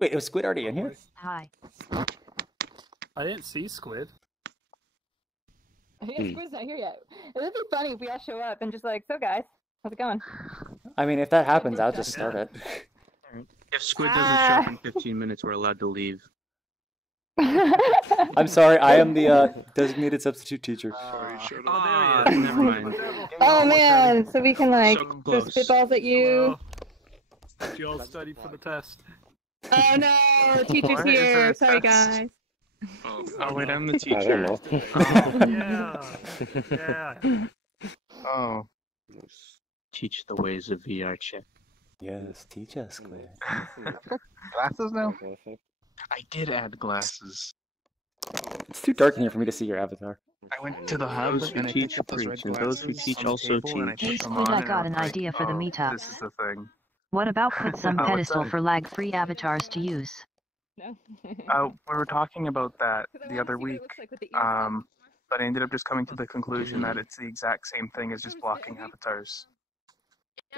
Wait, was Squid already in here? Hi. I didn't see Squid. Yeah, Squid's not here yet. It would be funny if we all show up and just like, so guys, how's it going? I mean, if that happens, I'll just start it. If Squid doesn't show up in 15 minutes, we're allowed to leave. I'm sorry, I am the designated substitute teacher. Never mind. Oh man, so we can like So throw spitballs at you. Did you all study for the test? Oh no, teacher's What? here. Is there a Sorry test? guys. Oh wait, I'm the teacher. I don't know. Yeah. Oh. Teach the ways of VRChat. Yes, teach us, Squid. Glasses now? I did add glasses. It's too dark in here for me to see your avatar. I went to the hub and I picked up those red glasses. Those who teach also teach. Hey Squid, I got an idea for the meetup. This is the thing. What about put some pedestal for lag-free avatars to use? No. We were talking about that the other week, but I ended up just coming to the conclusion that it's the exact same thing as just blocking avatars.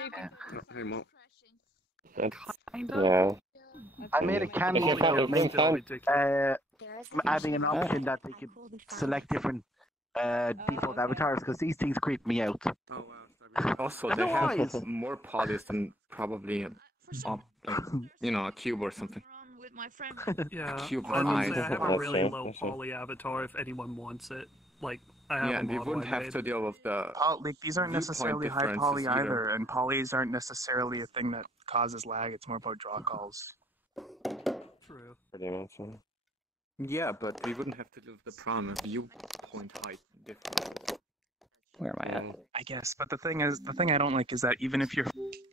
Yeah. I made a cameo adding an option that they could select different default avatars because these things creep me out. Also, they have more polys than probably a cube or something. Yeah, Cube honestly, eyes. I have a really low poly avatar if anyone wants it. Like, I have Yeah, a and we model wouldn't I have made. to deal with the. Like these aren't necessarily high differences poly either. either, and polys aren't necessarily a thing that causes lag. It's more about draw calls. True. Pretty much. Yeah, but we wouldn't have to deal with the problem of viewpoint height difference. Where am I at? I guess, but the thing I don't like is that even if you're,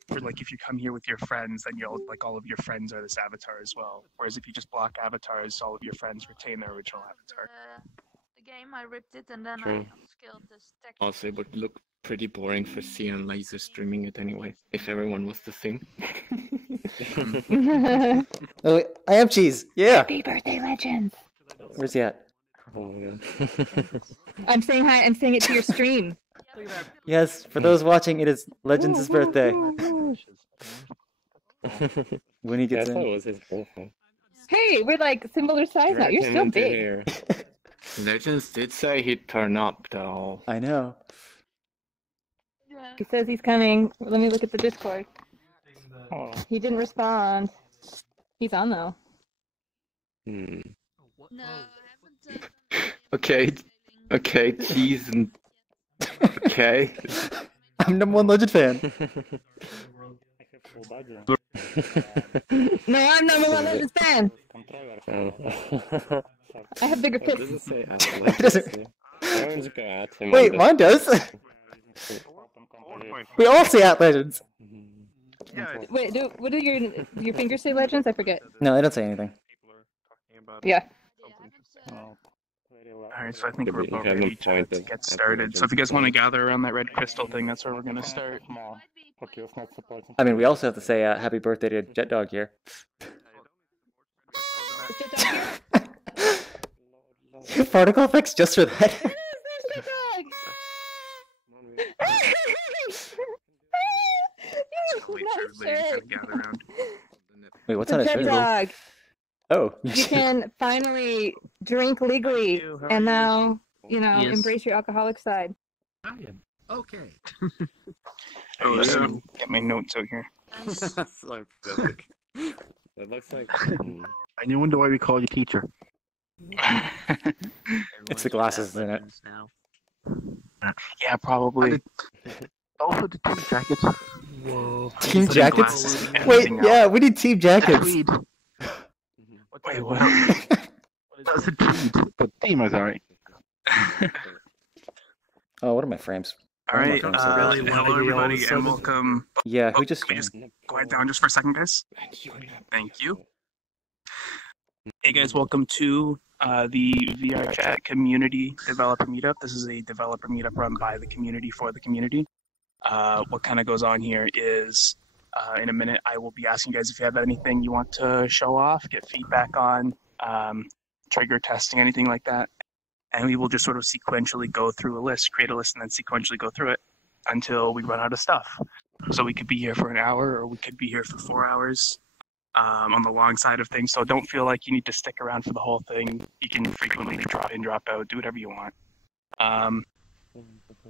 if you come here with your friends, then you'll like all of your friends are this avatar as well. Whereas if you just block avatars, all of your friends retain their original avatar. The game, I ripped it and then True. I upscaled this text. Also, it would look pretty boring for CyanLaser streaming it anyway, if everyone was the thing. Oh, wait, I have cheese. Yeah. Happy birthday, Legends. Where's he at? Oh my god. I'm saying hi. I'm saying it to your stream. Yes, for those watching, it is Legends' birthday. When he Yeah, I gets thought it in. was his birthday. Hey, we're like similar size now. You're Came still into big. here. Legends did say he'd turn up, though. I know. Yeah. He says he's coming. Let me look at the Discord. Oh. He didn't respond. He's on though. Hmm. No, I haven't. Okay, cheese and. Okay. I'm number one Legend fan. No, I'm number one Legends fan. Oh. I have bigger It doesn't tits. say It doesn't- Everyone's gonna add him Wait, on mine does. We all say at Legends. Wait, what do your fingers say? Legends? I forget. No, they don't say anything. Yeah. Alright, so I think Could we're be about having ready to pointed get at the started. So if you guys want to gather around that red crystal thing, that's where we're gonna start. I mean, we also have to say happy birthday to Jet Dog here. Is Jet Dog here? Particle effects just for that. There's Jet Dog. Wait for everybody to kind of gather around. Wait, what's on his Jet shirt? Dog. Oh. You can finally drink legally and now, Yes. embrace your alcoholic side. Okay. Oh, so get my notes out here. That's like pathetic. That looks like. And you wonder why we call you teacher. It's the glasses in it. Yeah, probably. Also the team jackets. Whoa. Team Putting jackets? glasses and Wait, everything yeah, else. we need team jackets. Tweed. Wait, what? That's a tweed. But team is alright. Oh, what are my frames? All right, Oh, my frames are really bad. loud. hello everybody, all of a and sudden. welcome. Yeah, who Oh, just can we just quiet down just for a second, guys? Thank you. Hey guys, welcome to the VRChat Community Developer Meetup. This is a developer meetup run by the community for the community. What kind of goes on here is, in a minute, I will be asking you guys if you have anything you want to show off, get feedback on, trigger testing, anything like that. And we will just sort of sequentially go through a list, create a list, and then sequentially go through it until we run out of stuff. So we could be here for an hour, or we could be here for 4 hours. on the long side of things. So don't feel like you need to stick around for the whole thing. You can frequently drop in, drop out, do whatever you want.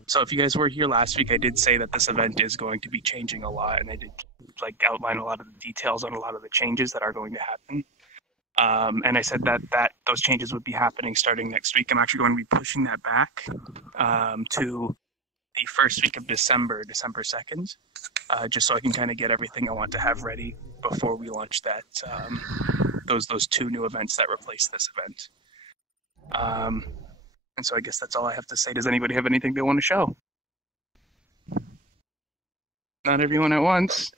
So if you guys were here last week, I did say that this event is going to be changing a lot, and I did like outline a lot of the details on a lot of the changes that are going to happen. And I said that those changes would be happening starting next week. I'm actually going to be pushing that back to the first week of December 2nd, just so I can kind of get everything I want to have ready before we launch that those two new events that replace this event. And so I guess that's all I have to say. Does anybody have anything they want to show? Not everyone at once.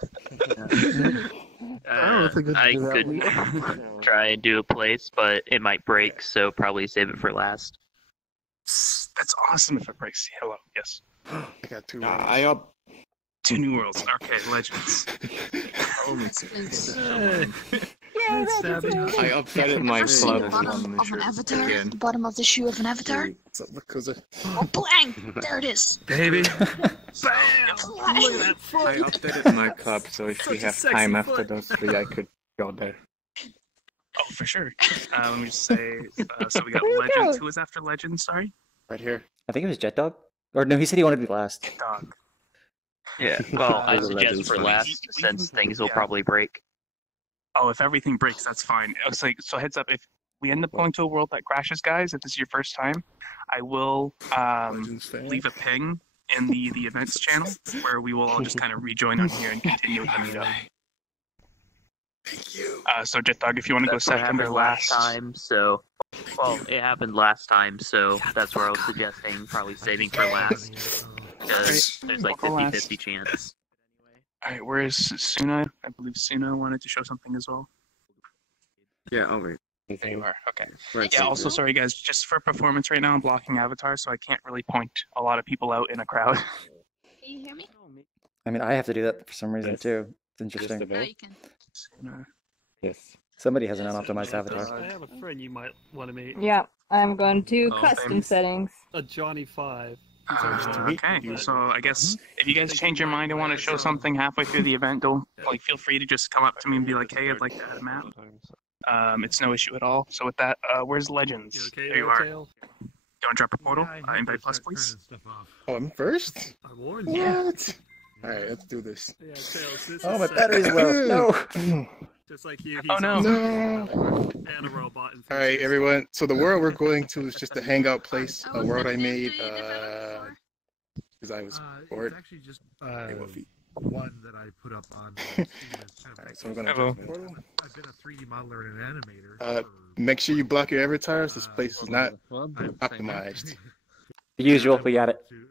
I could try and do a place, but it might break, so probably save it for last. That's awesome if it breaks. Hello, yes. I got two. I up. 2 new worlds. Okay, legends. I updated my club Of an avatar. The bottom of the shoe of an avatar. Oh, blang! There it is. Baby. Bam! Look at that foot. I updated my club, so if we have time after those 3, I could go there. Oh, for sure. Let me just say, so we got Legends. Who was after Legends, sorry? Right here. I think it was Jet Dog. Or no, he said he wanted to be last. Dog. Yeah, well, I suggest for last, since things will probably break. Oh, if everything breaks, that's fine. I was like, so heads up, if we end up going to a world that crashes, guys, if this is your first time, I will leave a ping in the events channel where we will all just kind of rejoin on here and continue with the meetup. Thank you. So Jet Dog, if you want to go That's what second or happened last. time, so... Well, it happened last time, so that's where I was suggesting probably saving for last. Because there's like 50-50 chance. Alright, where is Suna? I believe Suna wanted to show something as well. Yeah, I'll wait. There you are, okay. Right, Yeah, also, sorry guys, just for performance right now, I'm blocking avatars, so I can't really point a lot of people out in a crowd. Can you hear me? I mean, I have to do that for some reason too. It's interesting. No, you can. Yes. Somebody has an unoptimized avatar. I have a friend you might want to meet. Yeah, I'm going to Oh, custom famous. settings. A Johnny 5. Okay, so I guess if you guys change your mind and want to show something halfway through the event, don't feel free to just come up to me and be like, "Hey, I'd like to add a map." It's no issue at all. So with that, where's Legends? You okay, There you are. Tail? You want to drop a portal? Invite plus, please. Oh, I'm first? I warned you. What? Alright, let's do this. Yeah, Tails, this Oh, is my set. battery's low. No. Just like you, he's Oh, no. also No. and a robot. Alright, everyone. So the world we're going to is just a hangout place, a world I made, Do you develop for? because I was It's bored. actually just Hey, Wolfie. one that I put up on Steam as kind of Alright, so I'm gonna Hello. drop the portal. I've been a 3D modeler and an animator. Uh, for, Make sure you block your avatars. This place is not I've- optimized. The usual, we got it. To,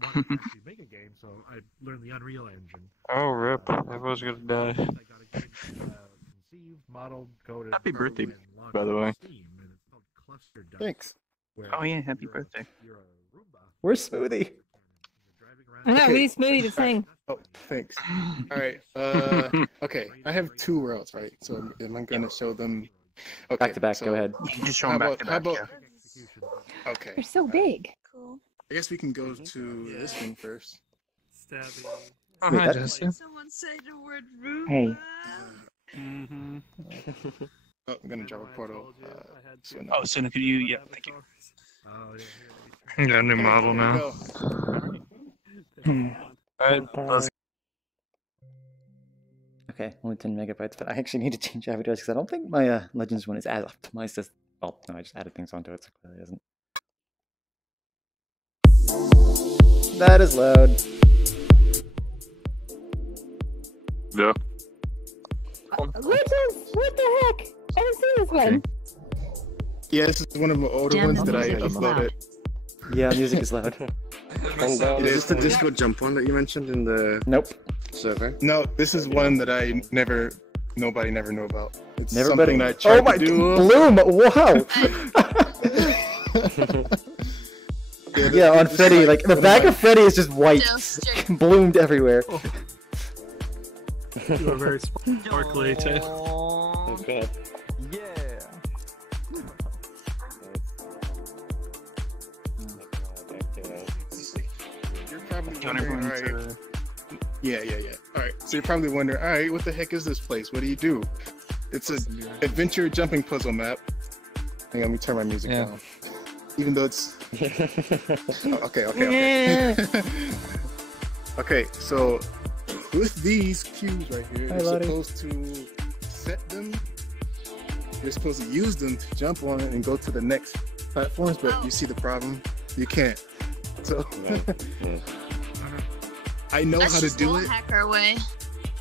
want to actually make a game, so I learned the Unreal Engine. Oh, rip. Everyone's gonna die. I got a game conceived, modeled, coded, Happy birthday, and launched by the on way. Steam, and it's called Cluster Duck, Thanks. where Oh yeah, happy you're a- birthday. you're a Roomba, Where's Smoothie? and you're driving around. I know, Okay. we need Smoothie to sing. Oh, thanks. Alright, okay. I have 2 worlds, right? So am I gonna show them? Okay, Back to back, so go ahead. You can just show How them back about, to how back. about, Yeah. okay. They're so big. Cool. I guess we can go to this one first. Stabby. Oh, Wait, hi, that- Jesse. Someone say the word room. Hey. Mm-hmm. Oh, I'm gonna drop a portal. So no. Oh, Suna, could you? Yeah, thank you. Oh, yeah, You got a new Okay, model there we now. go. Alright, let's Okay, only 10 megabytes, but I actually need to change avatars because I don't think my Legends one is as optimized as. Well, no, I just added things onto it, so it clearly isn't. That is loud. Yeah. Legends! What the heck? I haven't seen this one. Yeah, this is one of my older Damn, ones the that I music is loud. uploaded. Yeah, music is loud. Is this the Discord jump one that you mentioned in the Nope. server? No, this is one that nobody never knew about. It's Never something been. that I tried Oh my to do. Bloom! Wow! Yeah, on this is Freddy, like the one back my- of Freddy is just white, Just check. bloomed everywhere. You are very sparkly, Tail. Oh god. You're probably Do you want everyone wondering, alright. to? Yeah. Alright, Alright, so you're probably wondering, alright, what the heck is this place? What do you do? It's an adventure jumping puzzle map. Hang on, let me turn my music down. Even though it's... Oh, okay. Okay, so with these cubes right here, you're supposed to set them. You're supposed to use them to jump on it and go to the next platforms, but you see the problem? You can't. So I know how to do it. Hacker way.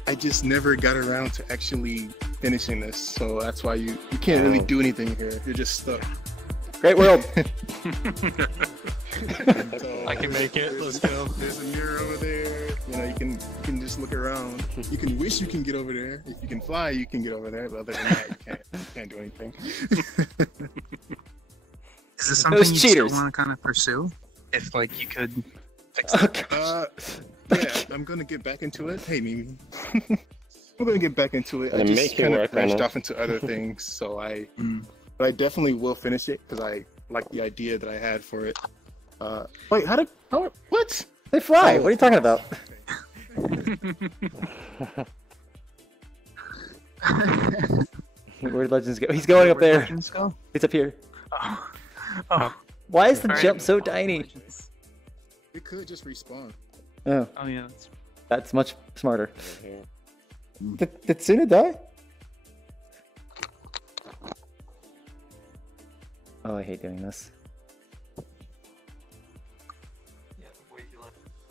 I just never got around to actually finishing this, so that's why you can't really do anything here. You're just stuck. Great world. I can make it. Let's go. There's a mirror over there. You know, you can just look around. You can wish you can get over there. If you can fly, you can get over there. But other than that, you can't do anything. Is this something you still want to kind of pursue? If like you could fix it. Yeah, I'm gonna get back into it. Hey, Mimi. I'm gonna get back into it. I And just make it kind of work, branched Anna. off into other things, so but I definitely will finish it because I like the idea that I had for it. Wait, what? They fly. What are you talking about? Where'd Legends go? He's going up there. Legends go? He's up here. Oh. Why is the Alright. jump so tiny? It could just respawn. Oh. Oh yeah. That's much smarter. Did Suna die? Oh, I hate doing this.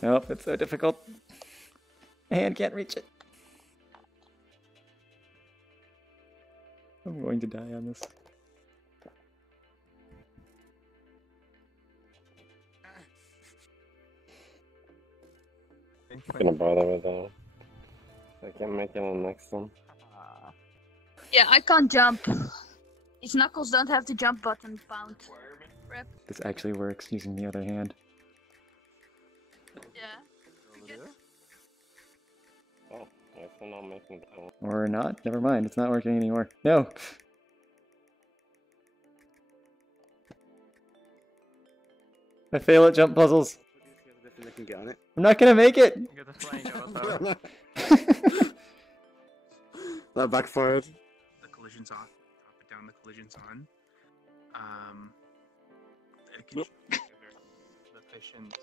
Nope, it's so difficult. My hand can't reach it. I'm going to die on this. I'm gonna bother with that. I can't make it on the next one. Yeah, I can't jump. These knuckles don't have the jump button found. Rip. This actually works using the other hand. Yeah. Oh, I guess I'm not making that one. Or not. Never mind. It's not working anymore. No. I fail at jump puzzles. I can get on it. I'm not gonna make it. That backfired. The collision's off. Drop it down. The collision's on. It can the efficient.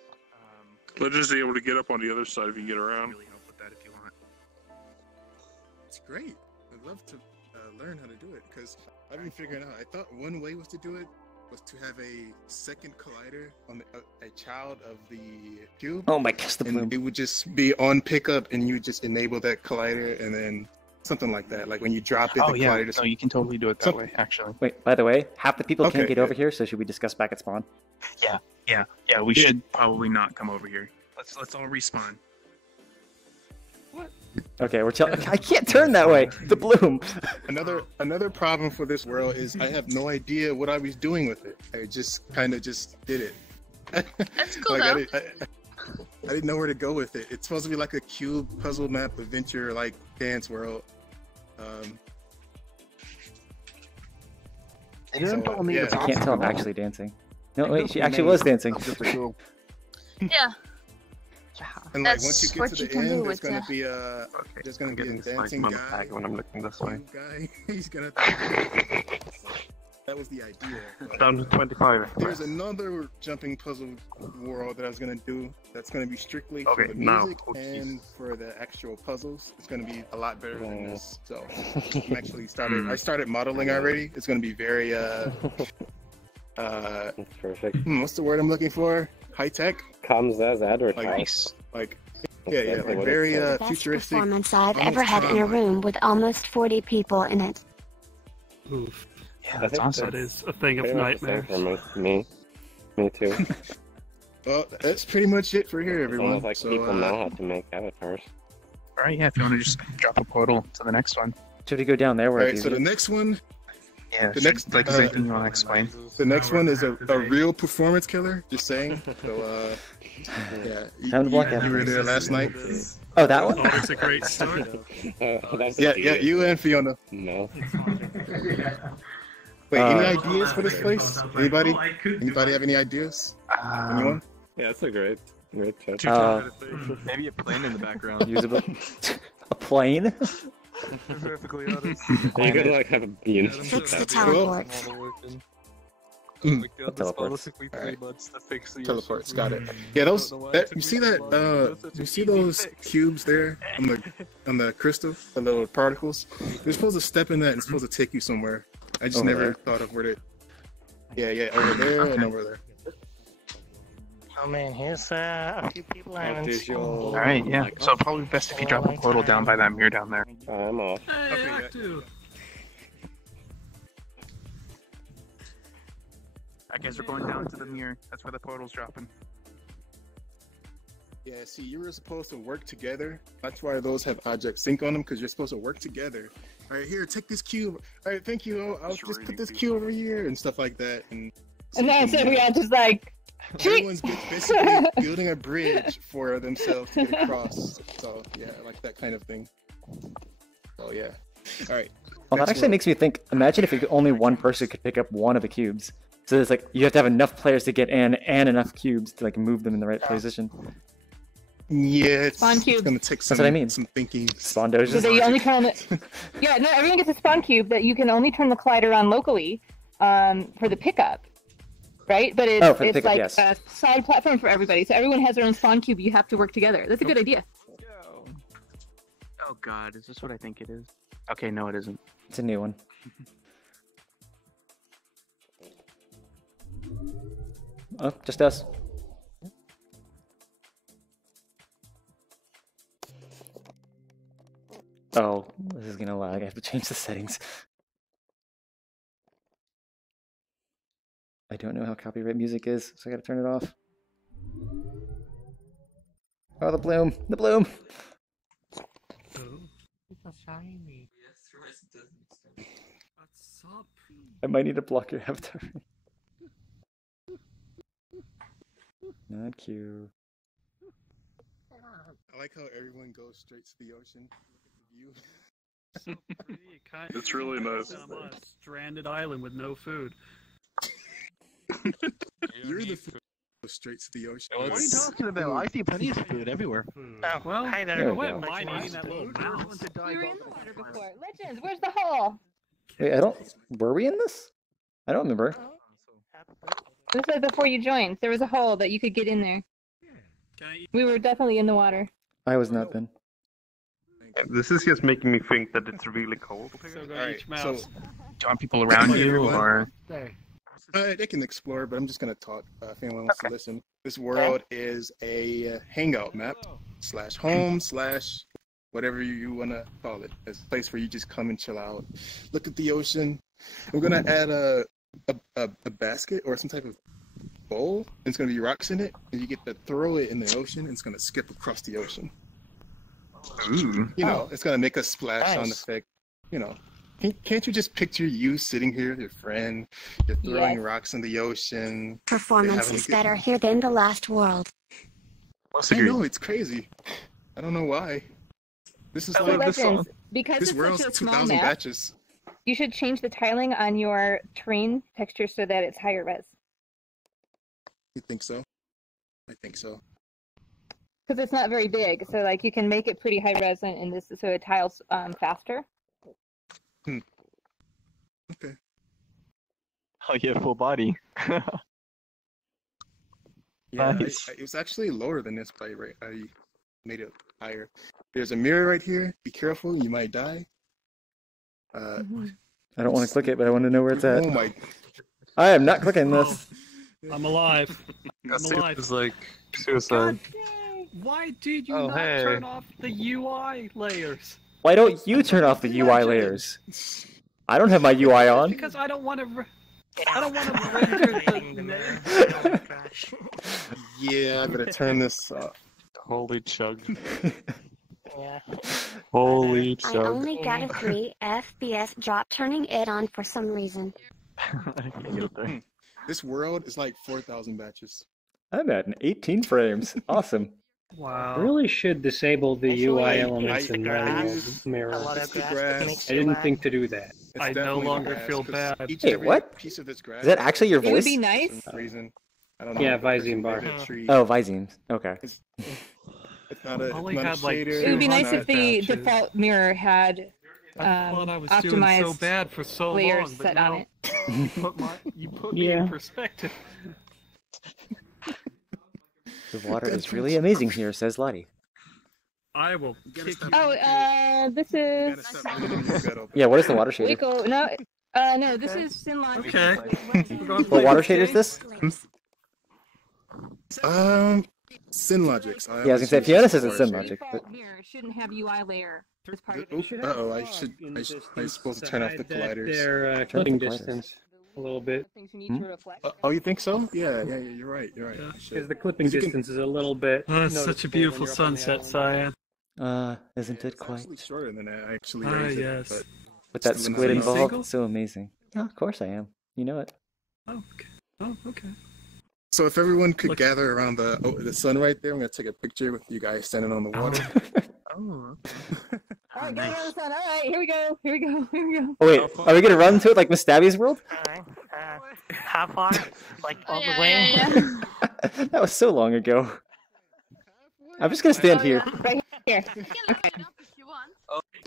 Legends is able to get up on the other side if you can get around. Really help with that if you want. It's great. I'd love to learn how to do it because I've been figuring out. I thought one way was to do it was to have a second collider on a child of the cube. Oh my gosh, the bloom. It would just be on pickup, and you would just enable that collider, and then something like that. Like when you drop it, Oh the yeah. collider just. No, you can totally do it that way. Actually. Wait, by the way, half the people can't Okay, get good. over here, so should we discuss back at spawn? Yeah. We should probably not come over here. Let's all respawn. Okay, I can't turn that way. The bloom. Another problem for this world is I have no idea what I was doing with it. I just kind of just did it. That's cool Like, though. I didn't know where to go with it. It's supposed to be like a cube puzzle map adventure, like dance world. They didn't tell me yeah. it's I can't tell I'm optional. actually dancing. No, wait, she actually was dancing. Yeah. And like That's once you get what to you the can do end, with there's gonna be a dancing guy. When I'm looking this way. Guy, he's gonna. That was the idea. but Down to 25. There's another jumping puzzle world that I was gonna do. That's gonna be strictly Okay, for the now, music and for the actual puzzles. It's gonna be a lot better than this. So I'm actually started. I started modeling already. It's gonna be very That's perfect. what's the word I'm looking for? High tech. Comes as advertised. Like That's yeah, exactly like what it very says. Best futuristic. performance I've almost ever had in a drama. room with almost 40 people in it. Oof. Yeah, I that's think awesome. That is a thing of pretty much the same nightmares. for me too. Well, that's pretty much it for here, It's everyone. almost like So, people know how to make avatars. All right, yeah. If you want to just drop a portal to the next one. Should we go down there where Alright, it's so the easier? next one, Yeah. The should- next- like, is there anything you want to explain? the next one is a real performance killer. Just saying. So, yeah, Time to block you were there last night. Oh, that one? Always a great start. That's Yeah, easy. you and Fiona. No. Wait, any ideas for this place? Anybody have any ideas? Anyone? Yeah, it's a great. VRChat. Maybe a plane in the background. Usable. A plane? Perfectly honest. You could like have a bean. Fix the teleport. Oh my god, this Teleports. honestly took me 3 months to fix the Teleports, got it. Yeah, those. You see that? You see those cubes there on the crystal, the little particles? You're supposed to step in that and it's supposed to take you somewhere. I just Over never there. thought of where to. Yeah, over there and over there. Oh man, here's a few people I haven't seen. Alright, yeah. So probably best if you drop a portal down by that mirror down there. I'm off. I guess we're going down to the mirror. That's where the portal's dropping. Yeah, see, you were supposed to work together. That's why those have object sync on them, because you're supposed to work together. All right, here, take this cube. All right, thank you. I'll just put this cube over here and stuff like that. And then so we all just like, everyone's basically building a bridge for themselves to get across. So yeah, like that kind of thing. Oh yeah. All right. Well, that actually makes me think. Imagine if only one person could pick up one of the cubes. So it's like you have to have enough players to get in and enough cubes to like move them in the right position. Yeah, it's Spawn cube. gonna take some. That's what I mean. Some thinking. Spawn so doges. that you only turn the, yeah, no, everyone gets a spawn cube that you can only turn the collider on locally for the pickup, right? But it's, Oh, for the it's pickup, like yes. a side platform for everybody, so everyone has their own spawn cube. You have to work together. That's a good idea. Oh god, is this what I think it is? Okay, no it isn't. It's a new one. Oh, just us. Oh, this is gonna lag. I have to change the settings. I don't know how copyright music is, so I gotta turn it off. Oh, the bloom! The bloom! It's so shiny. I might need to block your avatar. Not cute. I like how everyone goes straight to the ocean. Look at the view. So pretty, kind of It's really nice. I'm on a stranded island with no food. You're the food. Go straight to the ocean. What are you talking about? I see plenty of food everywhere. Oh, Well, hi there there. we go. Mine eating that little mouse. We were in the water before. Legends, where's the hole? Wait, I don't. Were we in this? I don't remember. This was before you joined. There was a hole that you could get in there. We were definitely in the water. I was not then. This is just making me think that it's really cold. So go Alright, each mouse. so Do you want people around you or? they can explore, but I'm just gonna talk if anyone wants to listen. This world is a hangout map / home / whatever you wanna call it. It's a place where you just come and chill out, look at the ocean. We're gonna add a basket or some type of bowl. And it's gonna be rocks in it, and you get to throw it in the ocean, and it's gonna skip across the ocean. Ooh. You know, it's gonna make a splash sound Nice. effect. You know, can't you just picture you sitting here with your friend? You're throwing rocks in the ocean. Performance having a is good- better here than the last world. I know, it's crazy. I don't know why. This is So like Legends, because this it's world's such a small 2,000 map, batches. you should change the tiling on your terrain texture so that it's higher res. You think so? I think so. Because it's not very big, so like you can make it pretty high res and this so it tiles faster. Okay. Oh yeah, full body. Yeah, Nice. it was actually lower than this, but I made it higher. There's a mirror right here. Be careful, you might die. I don't want to click it, but I want to know where it's at. Oh my! I am not clicking this. I'm alive. I'm alive. It's like suicide. Why did you Oh, not hey. turn off the UI layers? Why don't you turn off the UI layers? I don't have my UI on. Because I don't want to. I don't want to render the. Yeah, I better turn this off. Holy chug. Yeah. Holy I chug. only got a 3 FPS drop turning it on for some reason. This world is like 4,000 batches. I'm at an 18 frames. Awesome. Wow. Really should disable the Actually, UI elements in grass, Mirror. a lot of It's the grass grass. makes I you didn't laugh. think to do that. It's I no definitely longer grass, feel 'cause bad. Each Hey, every what? piece of this grass. Is that actually your It would voice? be nice. For some reason. I don't know. Yeah, Visine bar. Oh, Visine. Okay. It's not a, Only not a had, like, shader. It would be it's nice not if the default mirror had I thought I was doing optimized so bad for so layers long, but set now on it. you put me in perspective. The water is really amazing here, says Lottie. I will kick you. Oh, this is. Yeah, what is the water shader? Waco. No, no, this is SynLogic. Okay. What water shader is this? CyanLager. Yeah, I was gonna say Fiona says it's CyanLager. Default mirror shouldn't have UI layer as part of it. Uh-oh, I'm supposed to turn off the colliders. Their clipping distance a little bit. Oh, you think so? Yeah, you're right. Because the clipping distance is a little bit. Oh, it's such a beautiful sunset, Cyan. Isn't it quite? Slightly shorter than that, actually. Yes. With that still squid nice. involved, Single? it's so amazing. Oh, of course I am. You know it. Oh, okay. Oh, okay. So if everyone could gather around the sun right there, I'm gonna take a picture with you guys standing on the water. Oh. Alright, get on the sun. Alright, here we go. Here we go. Here we go. Oh wait, are we gonna run to it like Miss Stabby's world? How far? Like all the way? Yeah. That was so long ago. I'm just gonna stand here. Right here.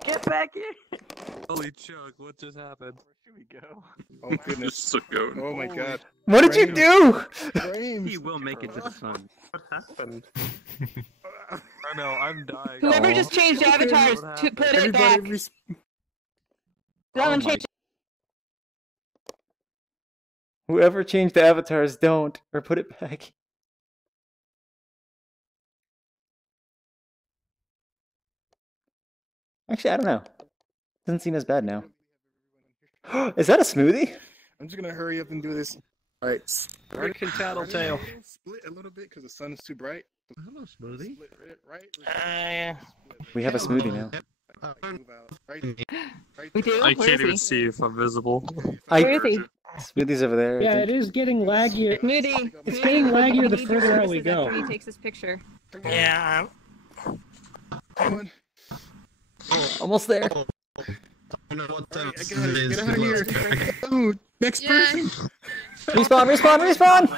Get back here! Holy Chuck, what just happened? Where should we go? Oh goodness! Oh my God! What did you do? He will make it to the sun. What happened? I know, I'm dying. Whoever just changed avatars to put it back. Someone change. Whoever changed the avatars, don't or put it back. Actually, I don't know. Doesn't seem as bad now. Is that a smoothie? I'm just gonna hurry up and do this. All right. American Tattletale. Split a little bit because the sun is too bright. Hello, smoothie. We have a smoothie now. We do? I Where can't is even he? see if I'm visible. Where is he? Smoothie's over there. I Yeah, think. it is getting laggier. Smoothie. It's getting laggier the He further out we needs to go. after he takes this picture. Yeah. Almost there. Get out of here! Oh, next person! Respawn!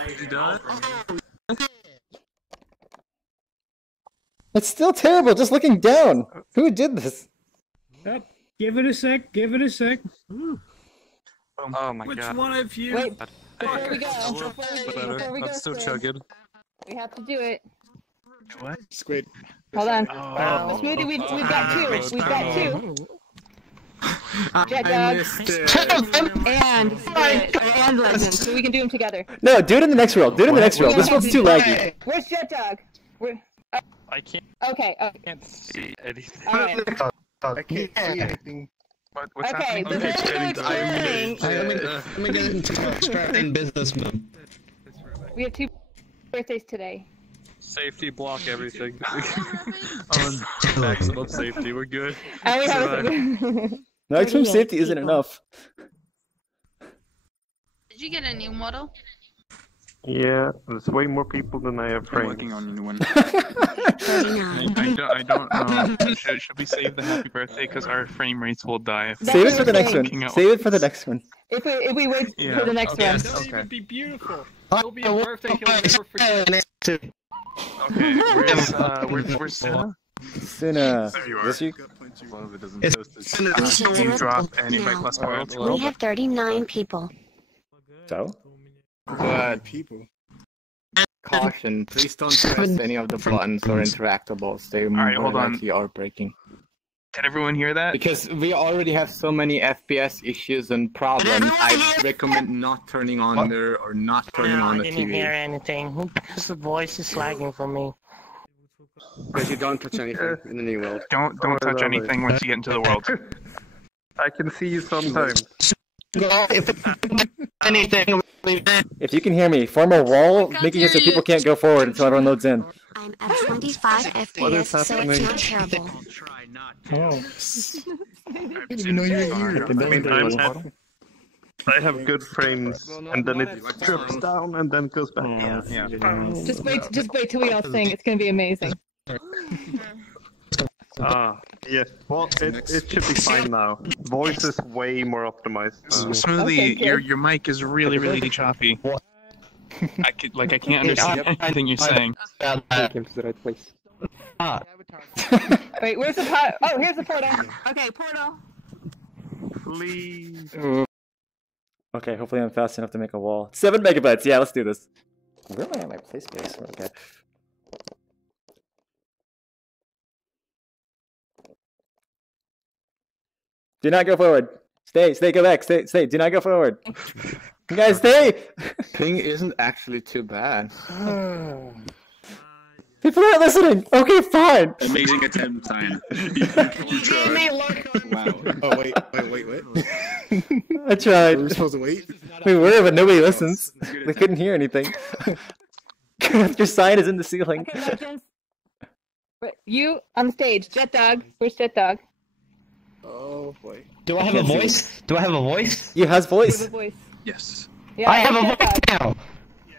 It's still terrible, just looking down. Who did this? Yep. Give it a sec. Give it a sec. Oh my Which God. one of you? Wait, before we go, before we I'm go, still Squid, chugging. we have to do it. What? Squid. Hold on. Oh. Smoothie, we've got two. We've got two. Jet I Dog missed it. and Legend, so we can do them together. No, do it in the next world. Do it in the next world. This one's too laggy. Where's Jet Dog? I can't. Okay. Can't see anything. Alright. I can't see anything. What's Okay, happening? the Let me get into in business mode. We have two birthdays today. Safety block everything. On maximum safety, we're good. And we have Maximum safety isn't enough. Did you get a new model? Yeah, there's way more people than I have frames. I'm working on a new one. I don't know. Should we save the happy birthday because our frame rates will die? Save it for the next one. Save it for the next one. If we wait for the next one. It'll even be beautiful. It'll be a birthday he'll never forget. Okay, where's Sina? Sina. There you are. This you? Do you drop an invite plus points? We have 39 people. So? But people. Caution, please don't press any of the buttons or interactables. They Alright, hold on. likely are breaking. Can everyone hear that? Because we already have so many FPS issues and problems, I recommend not turning on there or not turning on the I didn't hear TV. anything. Because the voice is lagging for me. Because you don't touch anything in the new world. Don't touch anything once you get into the world. I can see you sometimes. Anything. If you can hear me, form a wall, making it so people can't go forward until everyone loads in. I'm at 25 FPS, so it's not terrible. Oh. I didn't even know you were here. I have good frames, and then it trips down and then goes back. Yeah. Just wait till we all sing. It's gonna be amazing. Yeah. Well, it should be fine now. Voice is way more optimized. Smoothie, your mic is really choppy. I can't understand anything you're saying. Came to the right place. Ah. Wait, where's the pot? Oh, here's the portal. Okay, portal. Please. Okay, hopefully I'm fast enough to make a wall. 7 megabytes. Yeah, let's do this. Where am I at my play space? Okay. Do not go forward. Stay, go back. Stay. Do not go forward. You guys, stay. Ping isn't actually too bad. People aren't listening. Okay, fine. Amazing attempt, Cyan. Wow. Oh wait. I tried. Were we supposed to wait? We were, but nobody listens. They couldn't hear anything. Your sign is in the ceiling. Okay, Legends. You on the stage. Jet Dog. Where's Jet Dog? Oh boy. Do I have a voice? Do I have a voice? You has voice. You have a voice. Yes. Yeah, I have a Jet voice Dog. now.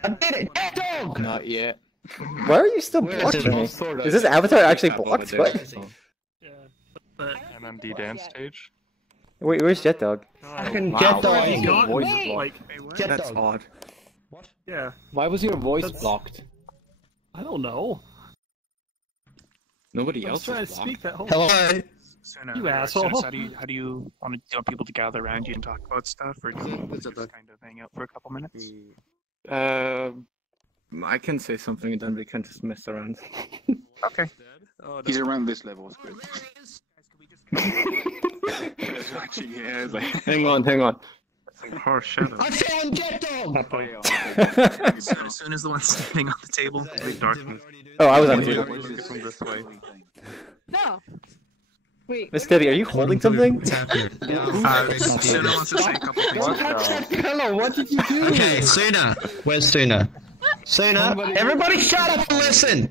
I did it. Jet Dog. Not yet. Why are you still Where blocking me? is it? Is this avatar actually blocked? What? MMD dance stage. Wait, where's Jet Dog? Fucking Wow, Jet why is your Dog. voice Wait. blocked? Jet That's Dog. odd. Yeah. Why was your voice That's- blocked? I don't know. Nobody I was else trying is to blocked. speak that whole. Hello. Suna, You asshole. How do you want people to gather around you and talk about stuff, or do you just kind of hang out for a couple minutes? I can say something and then we can just mess around. Okay. He's around this level. It's great. Actually, yeah, it's like... Hang on. Harsh shadow. I found Jet Dog. Soon as the one standing on the table. Complete darkness. Oh, I was on the table. Look at from this way. No. Wait. Miss Debbie, are you holding something? Suna wants to say a couple things. Hello, what did you do? Okay, Suna. Where's Suna? Suna, everybody shut up and listen!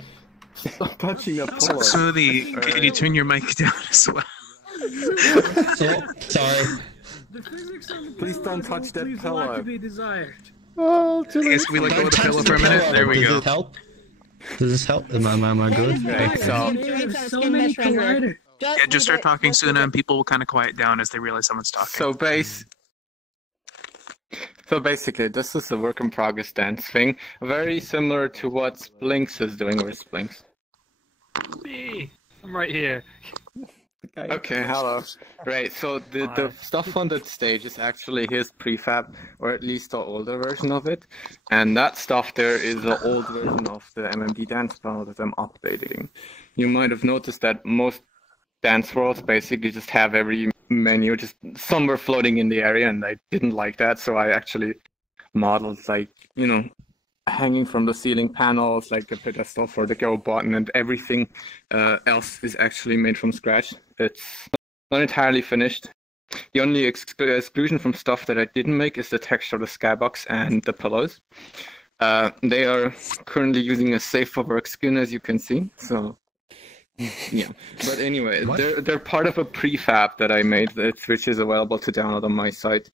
Stop touching a pillow. Smoothie, could you turn your mic down as well? Sorry. Please don't touch that pillow. To be desired. Oh, I guess we let go of the pillow for a minute. There we go. Does this help? Does this help? Am I good? Right, so So many collider. Yeah, just start talking, Suna, and people will kind of quiet down as they realize someone's talking. So basically, this is a work in progress dance thing, very similar to what Splinks is doing. Where's Splinks? Me. I'm right here. Okay, hello. Right, so the stuff on that stage is actually his prefab, or at least the older version of it. And that stuff there is the old version of the MMD dance panel that I'm updating. You might have noticed that most dance worlds basically just have every menu just somewhere floating in the area, and I didn't like that, so I actually modeled, like, hanging from the ceiling panels, like a pedestal for the go button, and everything else is actually made from scratch. It's not entirely finished. The only exclusion from stuff that I didn't make is the texture of the skybox and the pillows. They are currently using a safe for work skin, as you can see, so yeah. But anyway, they're part of a prefab that I made, which is available to download on my site,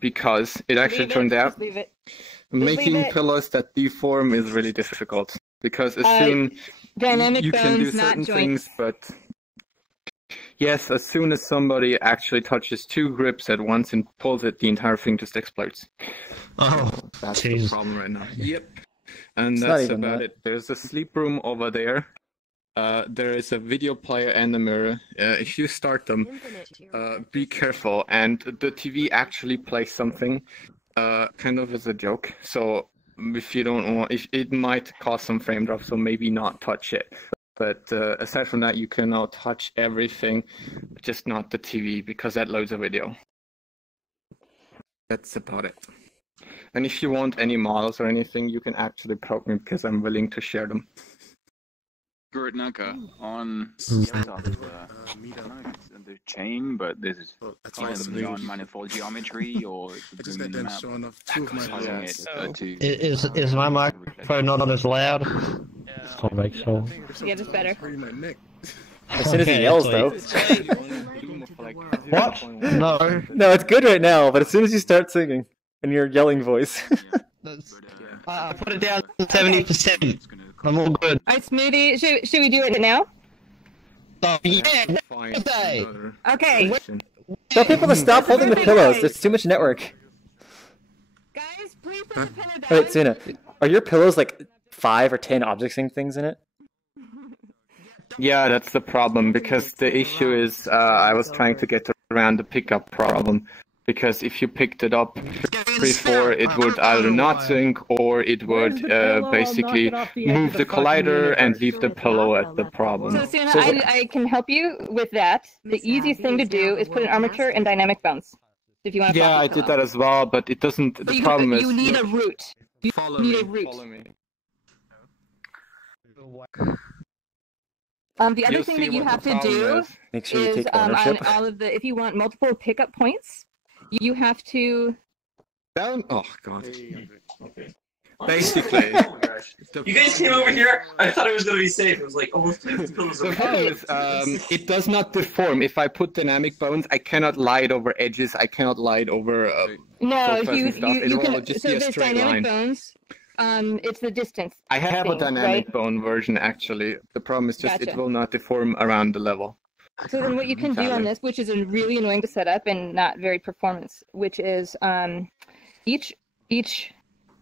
because it actually turned out making pillows that deform is really difficult, because as soon Dynamic you can do bones, not certain joints. things, but yes, as soon as somebody actually touches 2 grips at once and pulls it, the entire thing just explodes. Oh, that's geez. the problem right now. Yep. And It's not that's even about that. it. There's a sleep room over there. There is a video player and a mirror. If you start them, be careful. And the TV actually plays something, kind of as a joke. So if you don't want, it might cause some frame drop, so maybe not touch it. But aside from that, you can now touch everything, just not the TV, because that loads a video. That's about it. And if you want any models or anything, you can actually probe me, because I'm willing to share them. Gert Naka on the chain, but this is beyond manifold geometry, or I just got done showing off 2 of my Is my microphone not as loud? Just want to make sure. Yeah, just better. As soon as he yells, though. What? No. No, it's good right now, but as soon as you start singing in your yelling voice. I put it down to 70%. I'm all good. Alright, Smoothie, should we do it now? Oh, yeah. Okay. Tell people to stop holding the pillows. There's too much network. Guys, brief Wait, Suna, are your pillows like 5 or 10 objecting things in it? Yeah, that's the problem, because the issue is I was trying to get around the pickup problem. Because if you picked it up before, it would either not sync or it would basically move the collider and leave the pillow at the problem. So Suna, I can help you with that. The easiest thing to do is put an armature and dynamic bones. If you want to. Yeah, I did that as well, but it doesn't. The problem is you need a root. You need a root. Follow me. The other thing that you have to do Make sure you is take on ownership. all of the, if you want multiple pickup points, you have to. Down. Oh god. Basically, You guys came over here. I thought it was gonna be safe. It was like, oh, let's play with the pillows. the problem is it does not deform. If I put dynamic bones, I cannot glide over edges. I cannot glide over. No, sofas and stuff. It you will can. just So be a there's straight dynamic line. bones. It's the distance. I have a thing, dynamic right? bone version actually. The problem is just Gotcha. it will not deform around the level. So then what you can do on this, which is really annoying to set up and not very performance, which is each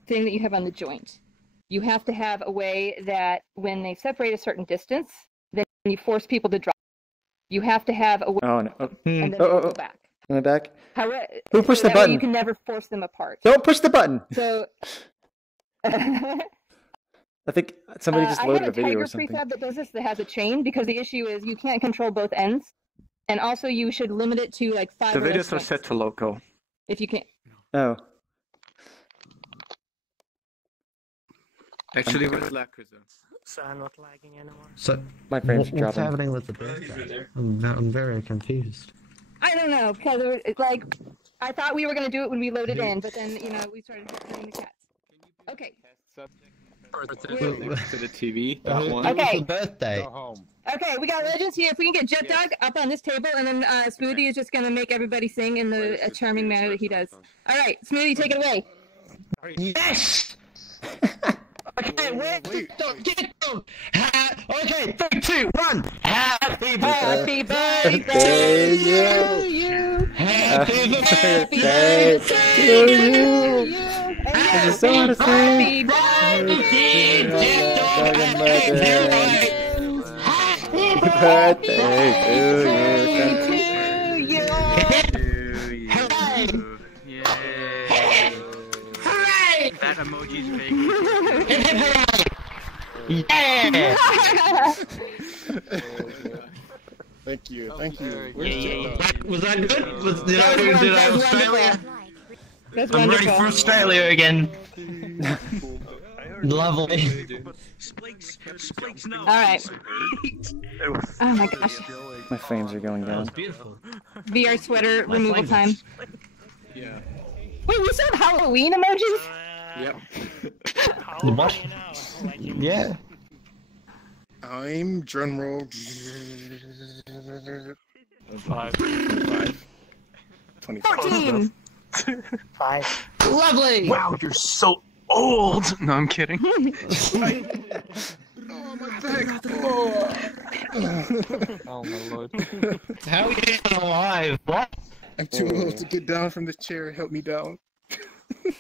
thing that you have on the joint, you have to have a way that when they separate a certain distance, then you force people to drop. You have to have a way Oh no. and then they go back. Am I back? However, Who pushed so the that way button? You can never force them apart. Don't push the button! So I think somebody just loaded a video or I have a something. Tiger prefab that does this that has a chain, because the issue is you can't control both ends, and also you should limit it to like 5 The or less videos are links, set to local. if you can. Oh. Actually, with Lacquer. So I'm not lagging anymore. So, My frames are what's dropping. happening with the birthday? I'm very confused. I don't know, because it's like I thought we were gonna do it when we loaded in, but then we started playing the cats. Okay. Next to the TV. That one. Okay. The birthday. Okay, we got legends here. If we can get Jet Dog up on this table, and then Smoothie is just gonna make everybody sing in the charming manner that he does. All right, Smoothie, take it away. Yes. Okay, wait. Get down. Okay, 3, 2, 1. Happy Happy birthday birthday to you. Happy birthday to you. I just don't want to Happy sing. birthday, Happy birthday to you. That emoji's fake. Yeah. Thank you. Thank you. Was that good? Did That I was Australia? That's I'm ready wonderful. for Australia again. Lovely. All right. Oh my gosh. My frames are going down. Beautiful. VR sweater removal time. Yeah. Wait, we still have Halloween emojis? Yep. What? Yeah. I'm drumroll. 5. 14. 5. Lovely. Wow, you're so old. No, I'm kidding. Oh, my back. Oh. Oh my lord. How are you even alive? What? I'm too old to get down from the chair. Help me down.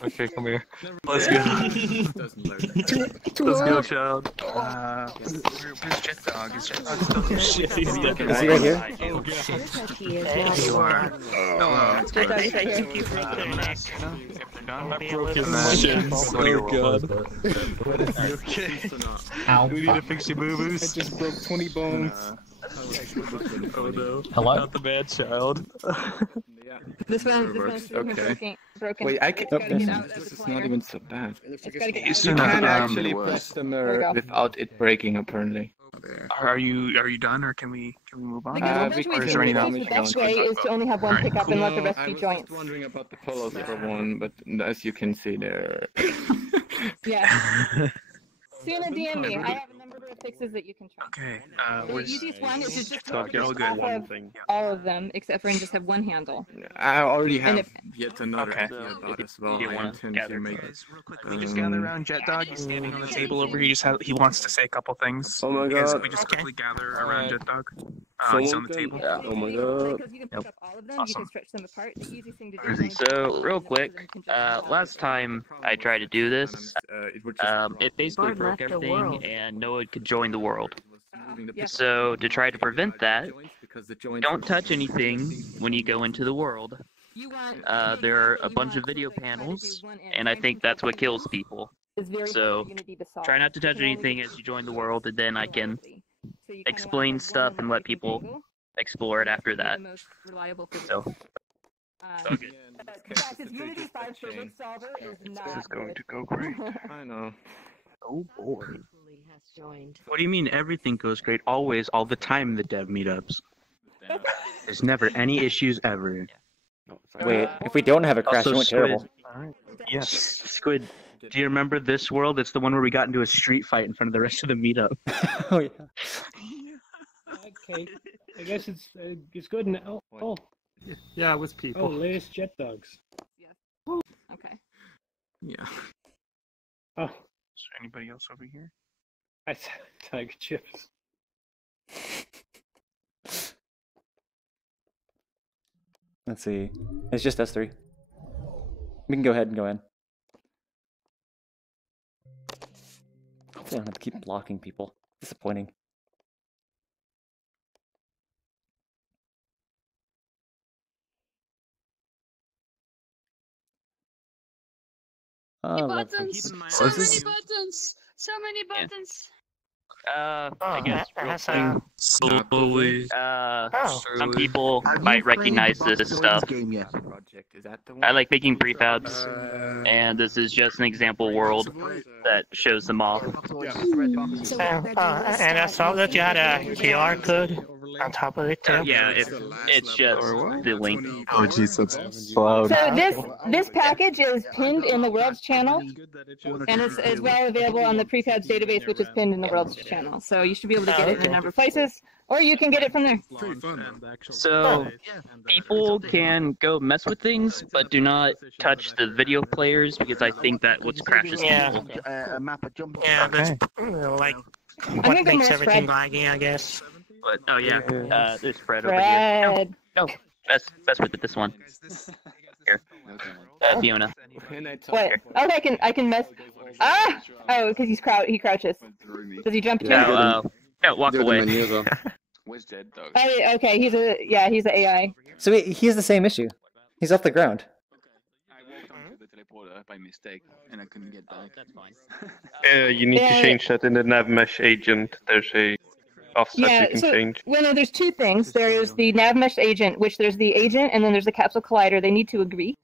Okay, come here. Let's go. Too Let's go, old. child. Where's Jet Dog? Is Jet Dog still here? Shit, he's stuck in Is he right here? Oh shit. You are. Oh, Jet Dog is here. I broke his shins. Oh god. Okay. Ow. We need to fix your I boo-boos. just broke 20 bones. Oh no. Hello? Not the bad child. This one's Okay. broken. Wait, I can. It's gotta get out of This the is not corner. even so bad. It's gotta get It's You not, can actually worse. press the There we mirror go. without it breaking, apparently. Are you done, or can we move on? Because eventually Or is there any the best way is to only have one pickup and let the rest I be was joints. just wondering about the pillows for one, but as you can see there. Yeah. Suna DM me. I have a number of fixes that you can try. Okay. The Where's easiest one is to just Talk, take all off good. of all of them, except for and just have one handle. I already have And yet another Okay. idea about as well. You I wanna intend gather to make guys, real quick, we just gather around Jet Dog. He's standing on the table over here. He wants to say a couple things. Oh my You guys, god. we just quickly gather around Jet Dog. Oh, he's on the table. Yeah. Oh my god. Because you can pick up all of them, you Awesome. can stretch them apart. The easiest thing to do is So, real quick, last time I tried to do this, it basically broke everything and no one could join the world. So, to try to prevent that, don't touch anything when you go into the world. There are a bunch of video panels, and I think that's what kills people. So, try not to touch anything as you join the world, and then I can explain stuff and let people explore it after that. So, good. This is going to go great. I know. Oh boy. What do you mean everything goes great? Always, all the time in the dev meetups. There's never any issues ever. Wait, if we don't have a crash, it went terrible. Yes, Squid. Do you remember this world? It's the one where we got into a street fight in front of the rest of the meetup. Oh yeah. Okay, I guess it's good now. Oh, Yeah, with people. oh, latest jet dogs. Okay. Yeah. Oh, Is there anybody else over here? I tiger chips. Let's see. It's just us three. We can go ahead and go in. Hopefully I don't have to keep blocking people. Disappointing. Oh, buttons! Keep in mind- So What is many this? buttons! So many buttons! I guess real quick. Slowly. Some people might recognize this stuff. I like making prefabs, and this is just an example world that shows them off. And I saw that you had a QR code on top of it too. Yeah, it's just the link. Oh jeez, that's loud. So this package is pinned in the Worlds channel, and it's as well available on the prefabs database, which is pinned in the Worlds channel. So you should be able to get it in a number of places, or you can get it from there. So people can go mess with things, but do not touch the video players because I think that what crashes people. A map of jump. Yeah, that's like what makes everything laggy, I guess. But oh yeah, there's Fred over here. No, best with this one. Here, Fiona. What? Oh, I can mess. Ah! Oh, because he crouches. Does he jump too? No, walk away. Where's Dead Dog? Oh, okay, he's an AI. So he has the same issue. He's off the ground. I walked onto the teleporter by mistake and I couldn't get back. That's fine. You need to change that in the nav mesh agent. There's a offset you can change. Well, no, there's two things. There is the nav mesh agent, which there's the agent, and then there's the capsule collider. They need to agree.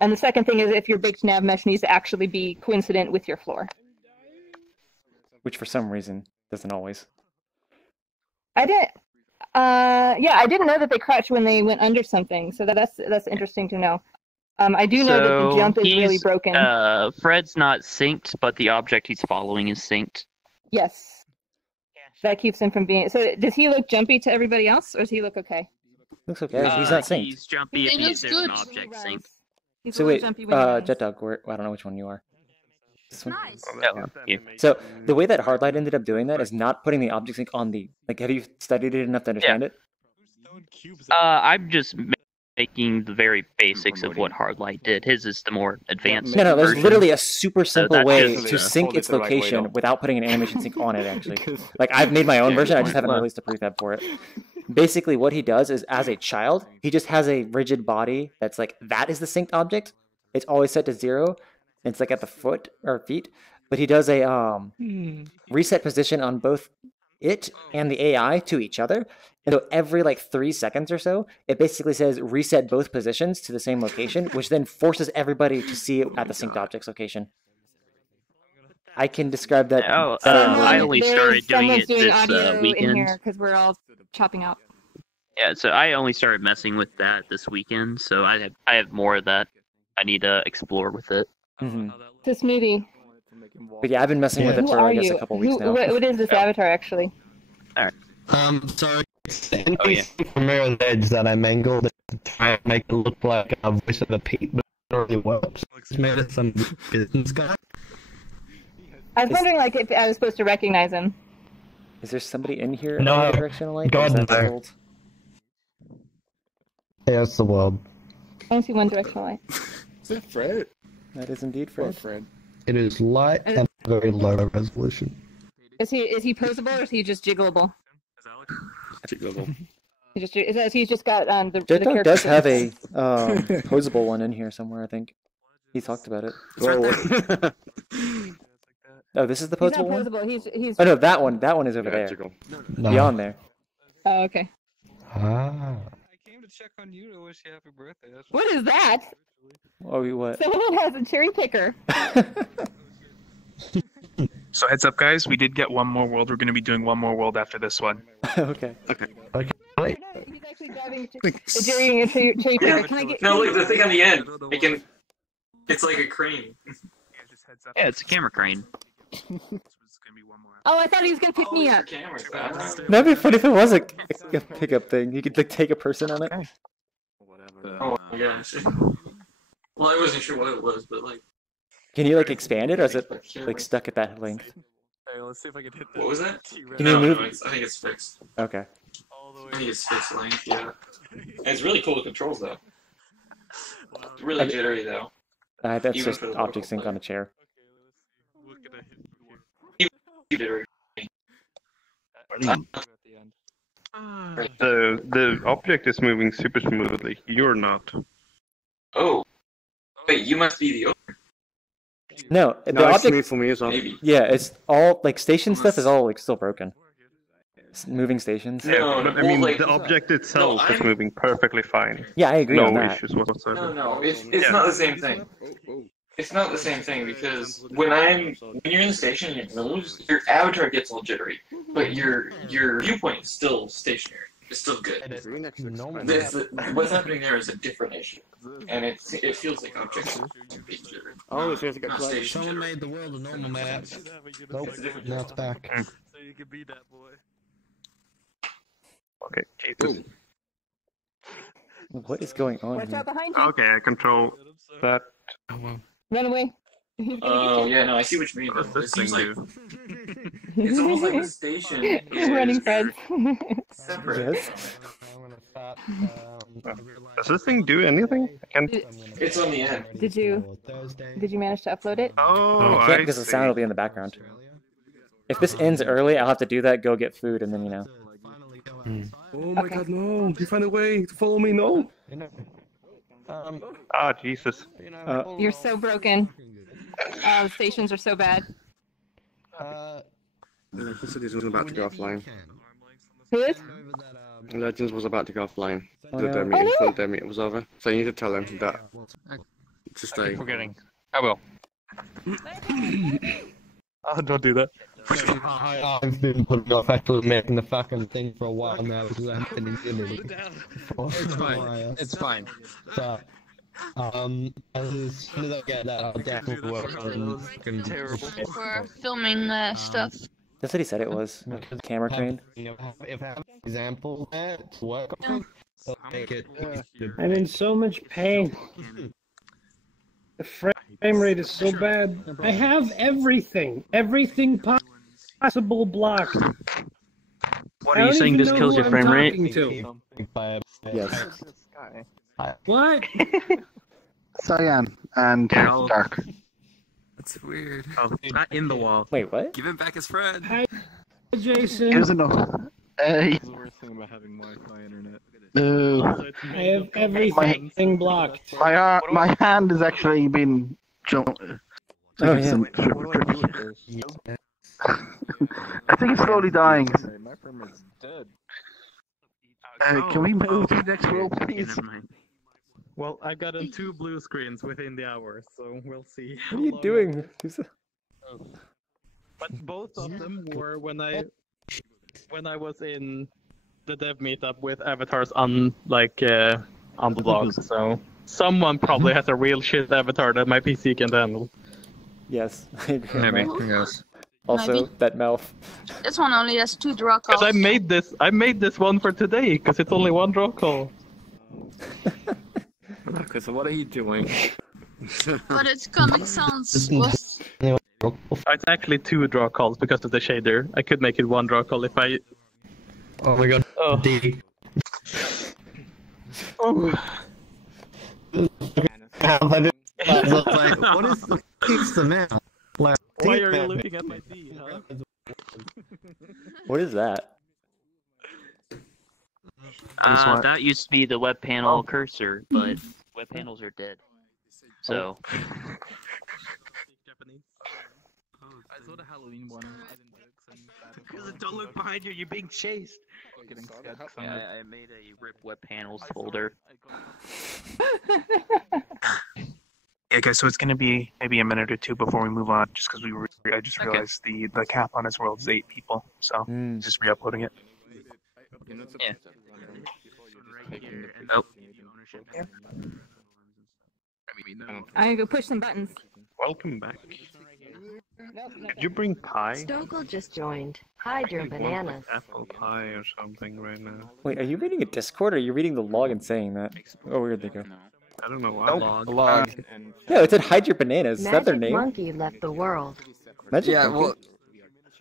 And the second thing is if your baked nav mesh needs to actually be coincident with your floor. Which for some reason doesn't always. I didn't know that they crouched when they went under something, so that's interesting to know. I do know that the jump is really broken. Fred's not synced, but the object he's following is synced. Yes. That keeps him from being... So does he look jumpy to everybody else, or does he look okay? Looks okay. He's not synced. He's jumpy if there's an object synced. So wait, Jet Dog, I don't know which one you are. This one? Nice. Yeah. So the way that Hardlight ended up doing that is not putting the object sync on the... Like, have you studied it enough to understand it? I'm just making the very basics of what Hardlight did. His is the more advanced No, there's version. literally a super simple that's way just, to sync hold it its the right way, location though. without putting an animation sync on it, actually. Like, I've made my own version, I just haven't released a prefab for it. Basically, what he does is, as a child, he just has a rigid body that's like, that is the synced object. It's always set to 0. It's like at the foot or feet. But he does a reset position on both it and the AI to each other. And so every like 3 seconds or so, it basically says reset both positions to the same location, which then forces everybody to see it at the synced object's location. I can describe that. I only started doing it this weekend. Because we're all chopping out. Yeah, so I only started messing with that this weekend, so I have more that I need to explore with it. Mm-hmm. This movie. But yeah, I've been messing with it for I guess a couple weeks now. What is this avatar actually? Alright. Sorry. The NPC from Mirror's Edge that I mangled to try and make it look like a voice of a Pete, but it already works. It's made it some business guy. I was wondering like if I was supposed to recognize him. Is there somebody in here? No, directional light? go Or is in that there. sold? Yeah, it's the world. I only see one directional light. Is that Fred? That is indeed Poor Fred. Fred. It is light and very low resolution. Is he posable or is he just jiggleable? Jiggleable. He's just got the Jet Dog character. does have a posable one in here somewhere, I think. He talked about it. Oh, this is the He's not posable one? posable. He's. Oh no, that one is over there. No. Beyond there. Oh, okay. Ah. Check on you to wish you happy birthday. What is that? Oh, what? Someone has a cherry picker. So heads up, guys. We did get one more world. We're going to be doing one more world after this one. Okay. He's actually driving a cherry picker. Can I get? No, look, the thing on the end. It's like a crane. Yeah, it's a camera crane. Oh, I thought he was gonna pick me up. That'd be funny if it was a pickup thing. You could like take a person on it. Oh my gosh. Well, I wasn't sure what it was, but like. Can you like expand it, or is it like stuck at that length? Hey, let's see if I can hit that. What was that? Can you move? I think it's fixed. Okay. I think it's fixed length, yeah. And it's really cool controls though. It's really jittery though. That's Even just for the object local sync on a chair. Jittery. The object is moving super smoothly. You're not. Oh. Wait, you must be the owner. No, the No, it's object. smooth for me as well. Maybe. Yeah, it's all like station stuff is all like still broken. Moving stations. No, but I well, mean, like, the object itself is I'm- moving perfectly fine. Yeah, I agree No on that. issues whatsoever. No, it's not the same thing. It's not the same thing because when you're in the station and it moves, your avatar gets all jittery, but your viewpoint is still stationary. It's still good. What's happening there is a different issue, and it feels like objects are being jittery. Oh, it's just Not station Someone jittery. made the world a normal map. Nope, now it's back. So you can be that boy. Okay, Jesus. What is going on Watch here? out behind you. Okay, I control that. Run away. Oh yeah, no, I see what you mean. What does It this seems thing like do? it's almost like the station is Running Fred. separate. Yes. Does this thing do anything? I can't. It's on the end. Did you manage to upload it? Oh, I can't because the sound will be in the background. If this ends early, I'll have to do that, go get food, and then, you know. Oh my god, no! You find a way to follow me, no! Jesus. You're so broken. The stations are so bad. Legends was about to go offline. Who is? Legends was about to go offline. Oh, The no. meeting, so the meeting was over. So you need to tell him that to stay. Forgetting. I will. Oh, don't do that. I've been putting off actually making the fucking thing for a while now because I haven't been in Unity. It's fine. It's fine. So, as soon as I get that, I'll definitely work on For filming stuff. That's what he said it was. Camera crane. If I have an example there to work on, I'll make it. I'm in so much pain. The frame rate is so bad. I have everything. Everything possible blocked. What are you saying? This kills your frame rate? Yes. What? Cyan and Dark. That's weird. Oh, not in the wall. Wait, what? Give him back his friend. Hi, Jason. Here's enough. Hey. That's the worst thing about having Wi-Fi internet. I have everything blocked. My hand has actually been Oh, yeah. I think it's slowly dying. My permit's dead. Can we move to the next world, please? Well, I've gotten 2 blue screens within the hour, so we'll see. What are you doing? But both of them were when I was in the dev meetup with avatars on on the blog. So someone probably has a real shit avatar that my PC can handle. Yes, I agree. on Maybe. that. Who knows? Also, Maybe. that mouth. This one only has 2 draw calls. Because I made this one for today because it's only 1 draw call. Okay, so what are you doing? But its Comic Sans was It's actually 2 draw calls because of the shader. I could make it 1 draw call if I... Oh my god. Oh. D. Oh. What is the fix the man? Like, why are you looking at my D, huh? What is that? That used to be the web panel cursor, but web panels are dead. So. I saw the Halloween one. Because don't look behind you, you're being chased. Yeah, I made a rip web panels folder. Yeah, guys, so it's going to be maybe a minute or 2 before we move on, just because I just realized the cap on this world is 8 people, so just re-uploading it. Yeah. Oh. I'm gonna go push some buttons. Welcome back. Did you bring pie? Stokel just joined. Hide your bananas. Apple pie or something right now. Wait, are you reading a Discord or are you reading the log and saying that? Oh, where'd they go? I don't know why. Log. Yeah, it said hide your bananas. Is that their Magic name? Monkey left the world. Magic Yeah, Monkey? well,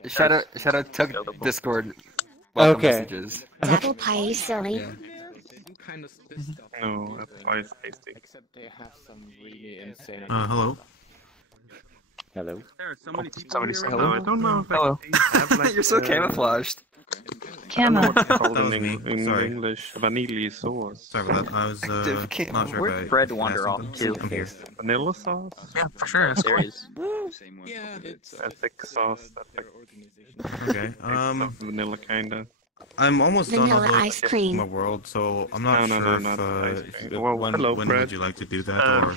shout out to Discord. Welcome Okay. messages. Apple pie, silly. No, apple pie is tasty. Except they have some really insane. Hello. Hello. Somebody say hello. I don't know if Hello. have, like, You're so camouflaged. Called That was in, me. in Sorry. English, vanilla sauce. Sorry about that. I was not sure Where'd if I Fred asked wander off something. to? I'm here. Vanilla sauce? Yeah, for sure. That's There cool. he is. Yeah, it's a thick sauce. That Okay. vanilla kinda. I'm almost done Vanilla uploading ice cream. my world, so I'm not No, sure not ice if cream. Well, hello, when Fred. would you like to do that, or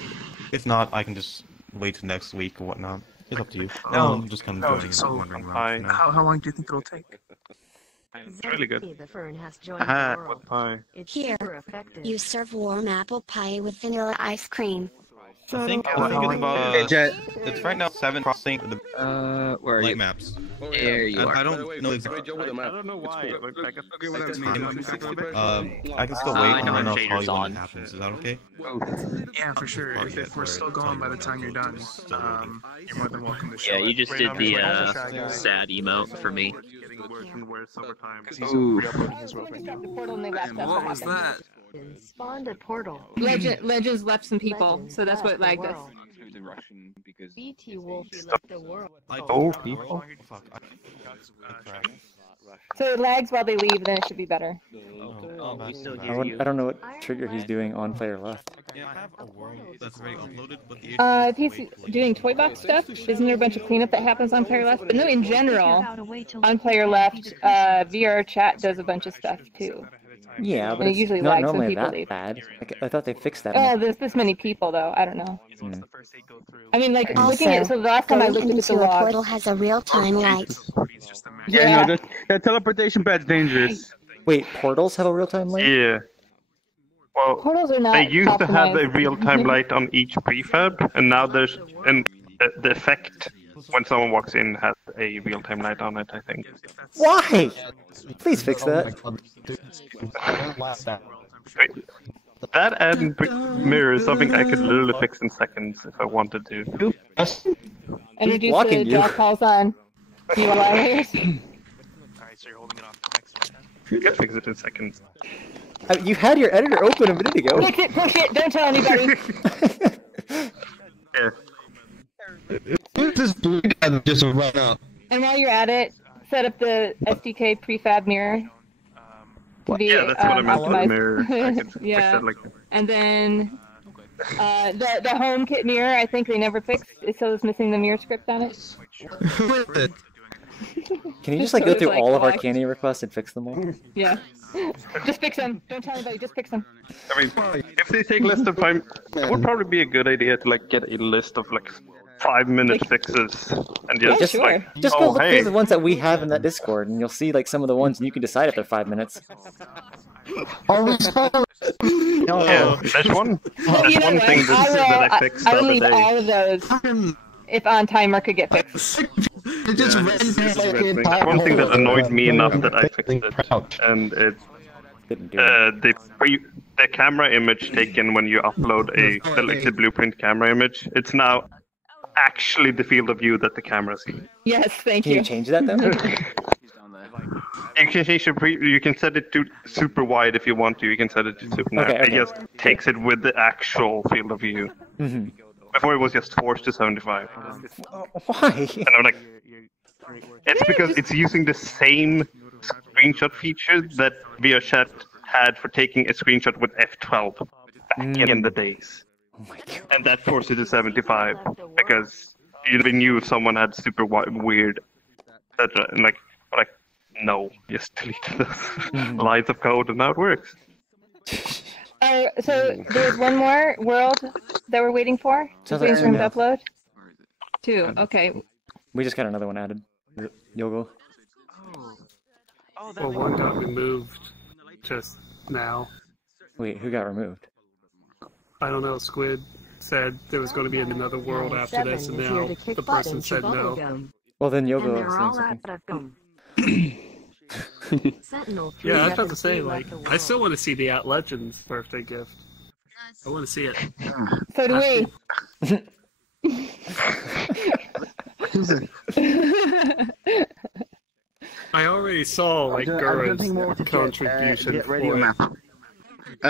if not, I can just wait till next week or whatnot. It's up to you. No, I'm just kind no, of so wondering around for now. how long do you think it'll take? It's really good. The fern has joined Ah, the world. what pie? It's Here, super effective. you serve warm apple pie with vanilla ice cream. I think it's about it's right now 7 crossing the where are light you? maps. There you are. I don't know exactly. I don't know why. I can I can still I wait know and then I'll shaders call you when on. it happens. Is that okay? Yeah, for sure. If we're still going by the time you're done, you're more than welcome to show Yeah, you it. just did the sad emote for me. Ooh. What was that? Spawned a portal. Legends left some people, Legends so that's what left the lagged us. world. BT Wolfie left the world. Oh, people. So it lags while they leave, then it should be better. We still I, hear you. I don't know what trigger he's doing on player left. Yeah, I have a world that's already uploaded, but the If he's doing toy box stuff, isn't there a bunch of cleanup that happens on player left? But no, in general, on player left, VRChat does a bunch of stuff too. Yeah, but And it it's usually not lags when normally people that leave. bad. I thought they fixed that. Oh, there's this many people though. I don't know. I mean, like Also, looking at so the last time I looked at the into a log. portal has a real-time light. Yeah, no, that teleportation pad's dangerous. Wait, portals have a real-time light? Yeah. Well, Portals are not they used to have a optimized. real-time light on each prefab, and now there's the effect when someone walks in has a real-time light on it, I think. Why? Please fix that. That and mirror is something I could literally fix in seconds if I wanted to. Introduce blocking the you? jaw calls on UI layers. You can fix it in seconds. You had your editor open a minute ago. Push it, don't tell anybody. Yeah. This blue guy that just ran out. And while you're at it, set up the SDK prefab mirror. To be, Yeah, that's what I meant with the optimized. mirror. I could fix Yeah. that like And then the home kit mirror, I think they never fixed. It still is missing the mirror script on it. Can you just like go So through it's all of our like- candy requests and fix them all? Yeah. Just fix them. Don't tell anybody. Just fix them. I mean, if they take less than 5, it would probably be a good idea to like get a list of like 5-minute fixes and just, Just like, just oh, go look hey. through the ones that we have in that Discord, and you'll see like some of the ones, and you can decide if they're 5 minutes. Yeah, there's one. There's You know one what? thing that I fixed I the will other leave day. all of those if on timer could get fixed. It just ran There's one thing that annoyed me enough that I fixed it, and it's the camera image taken when you upload a selected blueprint camera image. It's now actually the field of view that the camera sees. Yes, thank Can you. you change that though? You can change you can set it to super wide if you want to. You can set it to super narrow. Okay. It just takes it with the actual field of view. Mm-hmm. Before it was just forced to 75. Why? And I'm like, it's because it's using the same screenshot feature that VRChat had for taking a screenshot with F12 back in the days. And that forced it to 75 because you never knew if someone had super weird, etc. And like, no, just deleted those lines of code and now it works. So there's one more world that we're waiting for. Just waiting for him to upload. 2. Okay. We just got another one added. Yogo. Well, one got removed just now. Wait, who got removed? I don't know. Squid said there was going to be another world after this, and now the person said no. Well, then Yogo is saying something. Yeah, I was about to say, like, I still want to see the At Legends birthday gift. I want to see it. So do we. I already saw, like, Gura's contribution for it.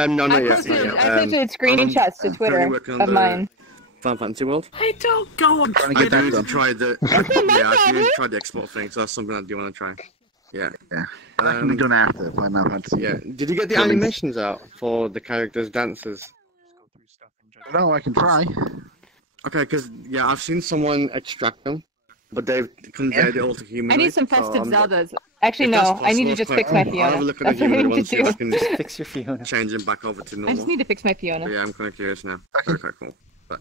No, not yet. I posted screenshots to Twitter of mine. Final Fantasy World. I don't go on I do need to try the I do need to try the export thing, so that's something I do want to try. Yeah. That can be done after Final Fantasy. Yeah. Did you get the animations out for the characters' dances? No, I can try. Okay, because I've seen someone extract them, but they've converted it all to human. I need some festive Zeldas. Actually, no. I need to just fix my Fiona. That's what I need to do. Just fix your Fiona. Change them back over to normal. I just need to fix my Fiona. But yeah, I'm kind of curious now. Okay, cool. But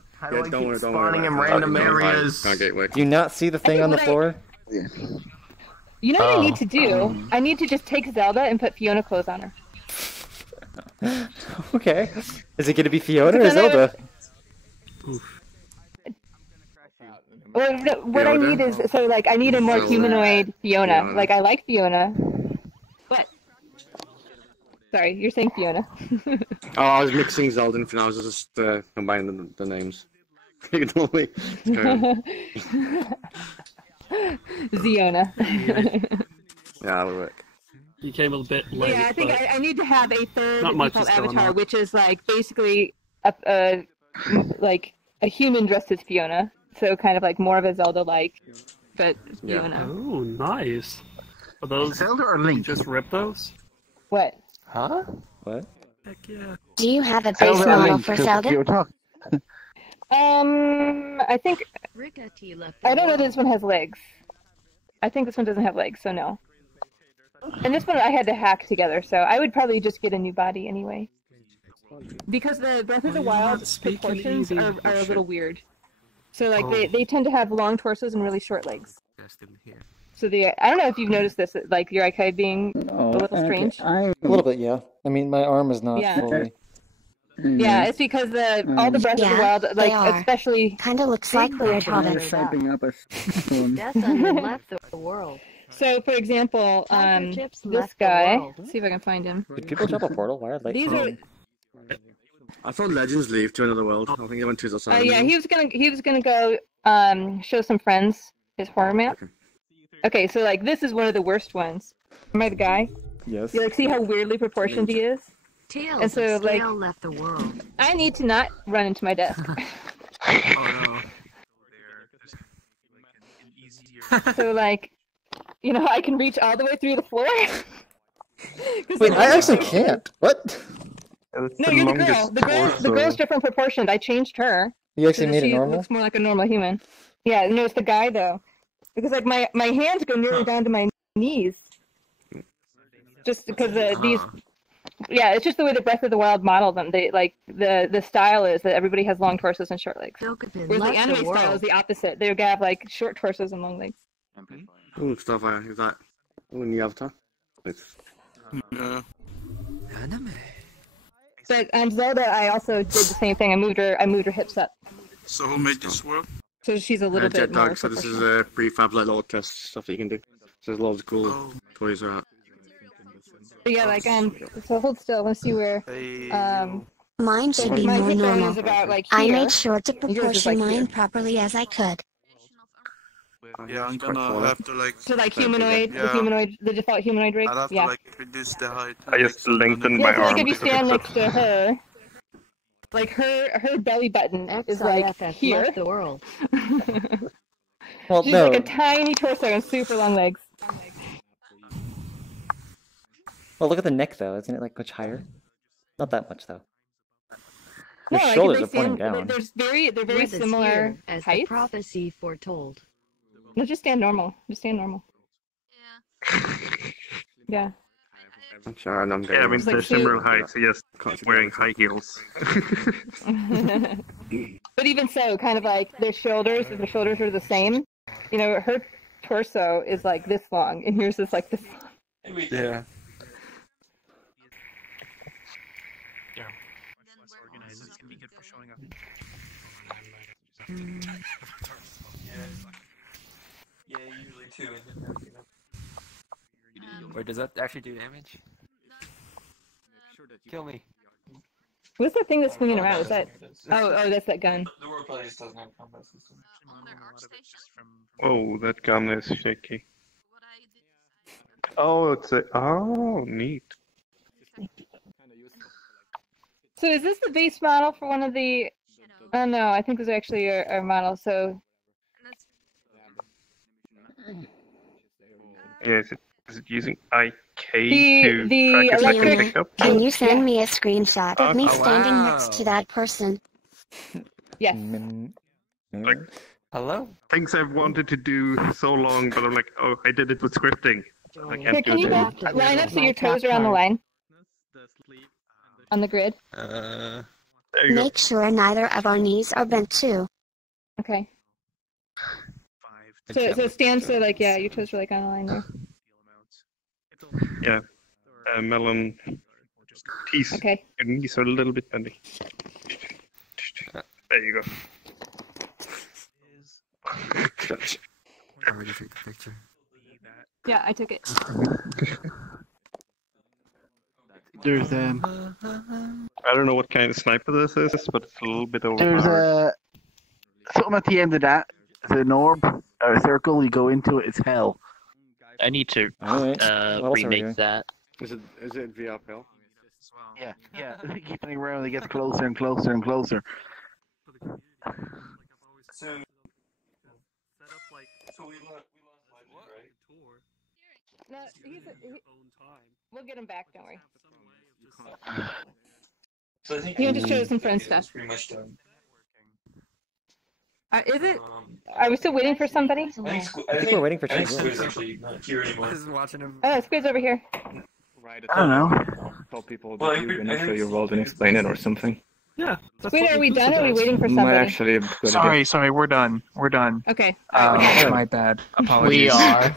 don't worry. Spawning in random areas. Gateway. Do you not see the thing on the floor? Yeah. You know what I need to do? I need to just take Zelda and put Fiona clothes on her. Okay. Is it going to be Fiona or Zelda? What I need is, so like, I need a more humanoid Fiona. Like, I like Fiona. What? Sorry, you're saying Fiona. Oh, I was mixing Zelda and Fiona. I was just combining the names. Ignore me. Ziona. Yeah, that'll work. You came a bit late. Yeah, I think I need to have a third default avatar, on. which is like basically like a human dressed as Fiona. So kind of like more of a Zelda-like, but Fiona. Oh, nice. Are those Zelda or Link? Just rip those? What? Huh? What? Heck yeah. Do you have a base model for Zelda? I think I don't know if this one has legs. I think this one doesn't have legs, so no. And this one I had to hack together, so I would probably just get a new body anyway. Because the Breath of the Wild proportions are a little weird. So like they tend to have long torsos and really short legs. So I don't know if you've noticed this, like your Ikai being a little strange. A little bit, yeah. I mean, my arm is not fully. Yeah, it's because all the Breath of the Wild, like especially kind of looks like weird how Death left the world. So, for example, this guy. Let's see if I can find him. Did people jump a portal? Why are they? These are. I thought Legends leave to another world. I think he went to his assignment. Yeah, he was gonna go show some friends his horror map. Okay, so like this is one of the worst ones. Am I the guy? Yes. You like see how weirdly proportioned he is? Tails and so like left the world. I need to not run into my desk. So like, you know, I can reach all the way through the floor. Wait, I actually can't. What? No, you're the girl. The girl's different proportioned. I changed her. You actually made it normal? She looks more like a normal human. Yeah, no, it's the guy though. Because like my hands go nearly down to my knees. Just because these. Yeah, it's just the way the Breath of the Wild modeled them. They like the style is that everybody has long torsos and short legs. Whereas the anime style is the opposite. They have like short torsos and long legs. Cool stuff. Is that new avatar? Anime. But on Zelda, I also did the same thing. I moved her hips up. So who made this world? So she's a little bit more. So this is a prefab like little test stuff that you can do. So there's loads of cool toys around. But yeah, like so hold still. Let's see where Mine So should be my more hip bone normal. is about like I here. made sure to and yours is proportion like here. mine properly as I could. Yeah, I'm gonna have to like. So like humanoid, the Yeah. humanoid, the default humanoid rig. I'll have to Yeah. like reduce the height. I just lengthened Yeah, my so like arm if you to fix stand it. next to her, like her belly button is like XIFF here. left the world. Well, She's no. like a tiny torso and super long legs. Well, look at the neck though. Isn't it like much higher? Not that much though. No, Your like shoulders if are they pointing stand, down. Live they're very as similar here as the heights. prophecy foretold. No, just stand normal. Just stand normal. Yeah. I'm sure I'm Yeah, I mean, It's like they're similar suit. heights, so yes, wearing high heels. But even so, kind of like their shoulders, if the shoulders are the same, you know, her torso is like this long, and yours is like this long. Yeah. Organizers can be good for showing up. Yeah, usually two. Wait, does that actually do damage? Kill me. What's that thing that's swinging around? Is that? Oh, that's that gun. The world probably just doesn't have a combat system. Oh, that gun is shaky. Oh, it's a... Oh, neat. So is this the base model for one of the? Oh no, I think this is actually our model. So Yeah, is it using IK The- to the track a second electric- pickup? Can you send me a screenshot of me Oh, standing wow. next to that person? Yes. Like, hello? things I've wanted to do so long, but I'm like, oh, I did it with scripting. I Here, can't can do you that. go line up so your toes are on the line? On the grid. There you go. Make sure neither of our knees are bent too. Okay. So stand so like yeah, your toes are like on the line there. Yeah. Melon. Teeth. Okay. Your knees are a little bit bendy. There you go. I already took the picture. Yeah, I took it. There's I don't know what kind of sniper this is, but it's a little bit there's overpowered. something at the end of that. It's an orb or a circle. You go into it. It's hell. I need to Alright. What else are we doing? remake that. Is it VRPL? Yeah. They keep going around. It gets closer and closer and closer. So we lost right? No, we'll get him back. Don't worry. So I think He went to show us some friend stuff. pretty much done. Is it? Are we still waiting for somebody? I think we're waiting for I think Squid. Squid's actually not here anymore. watching him. Oh, Squid's over here. Right. I don't know. Tell people Well, that I you're agree- gonna I show think- your world and explain it or something. Yeah. Squid, are we done or are we waiting for Might somebody? actually be a good idea. Sorry, we're done. We're done. Okay. My bad. Apologies. We are.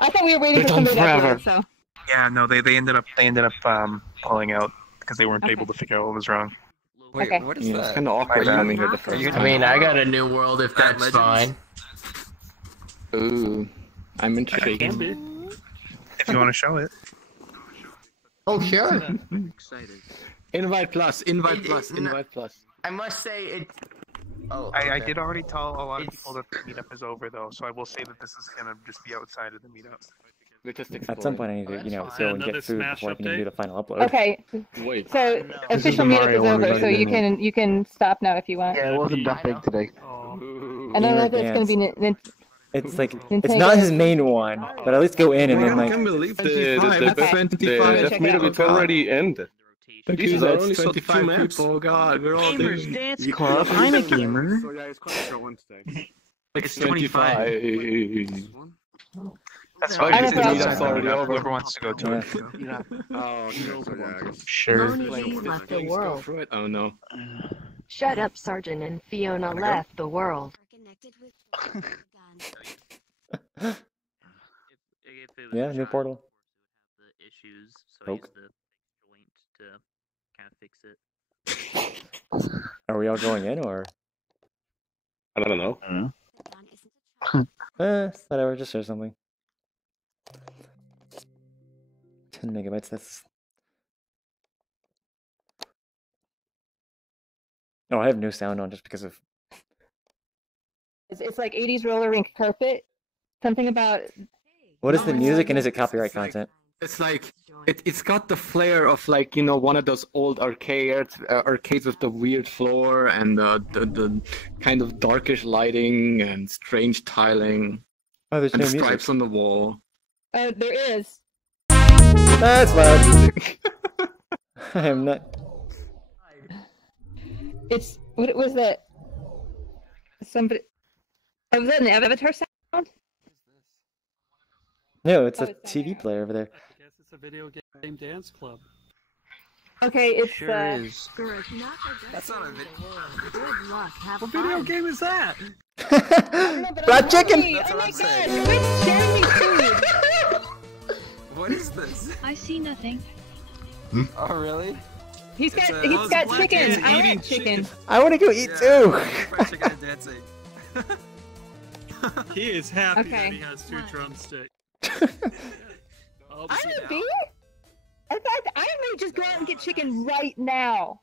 I thought we were waiting We're for done somebody to forever. upload, so. Yeah, no, they ended up pulling out because they weren't able to figure out what was wrong. Wait, Okay. what is Yeah, it's that? kind of awkward bad. coming here the first you time. I mean, I got a new world if that's fine. Ooh, I'm intrigued. If you want to show it. Oh, sure. Invite plus, invite plus, invite plus. I must say it. Oh, I okay. did already tell a lot of people that the meetup is over, though, so I will say that this is gonna just be outside of the meetup. We just At some point, I need to, go and Another get food Smash before I can update? do the final upload. Okay. Wait. So This official is the meetup is Mario one, over, we so already did. you can stop now if you want. Yeah, it wasn't that big today. I don't know if it's gonna be. It's like it's not his main one, but at least go in and then I like. can't believe the the- meetup it's already ended. Jesus, I that's only saw 25 2 maps. people. God, we're all Gamers doing- Dance You Club. can't- I'm a gamer. So yeah, it's quite a short one today. It's 25. That's Oh, fine. it's It's the outside meetup's the already meetup. over. Whoever wants to go to it. Oh, okay, so yeah, I guess. Sure. Lonely left the Go world. for it. Oh no. Shut up, Sergeant, and Fiona left the world. Yeah, new portal. Issues, so Oak. use the joint to kind of fix it. Are we all going in or? I don't know. Whatever. Just share something. 10 megabytes. That's No, I have no sound on just because of. It's like 80s roller rink carpet. Something about. What is the music and is it copyright content? It's like it's got the flair of like one of those old arcades with the weird floor and the kind of darkish lighting and strange tiling. Oh, there's and no the music. stripes on the wall. There is. That's loud. I am not. It's what was that? Somebody. Oh, was that an Avatar sound? No, it's a TV player over there. I guess it's a video game dance club. Okay, it's Sure is. That's not a video. Good luck. Have What fun. video game is that? Fried chicken! That's Oh what my I'm god, saying. quit sharing me food! What is this? I see nothing. Oh, really? He's got black chicken. kids I eating want chicken. I want to go eat too. Fried chicken and dancing. He is happy Okay. that he has 2 drumsticks. I'm a bee? In fact, I may just go out and get chicken right now.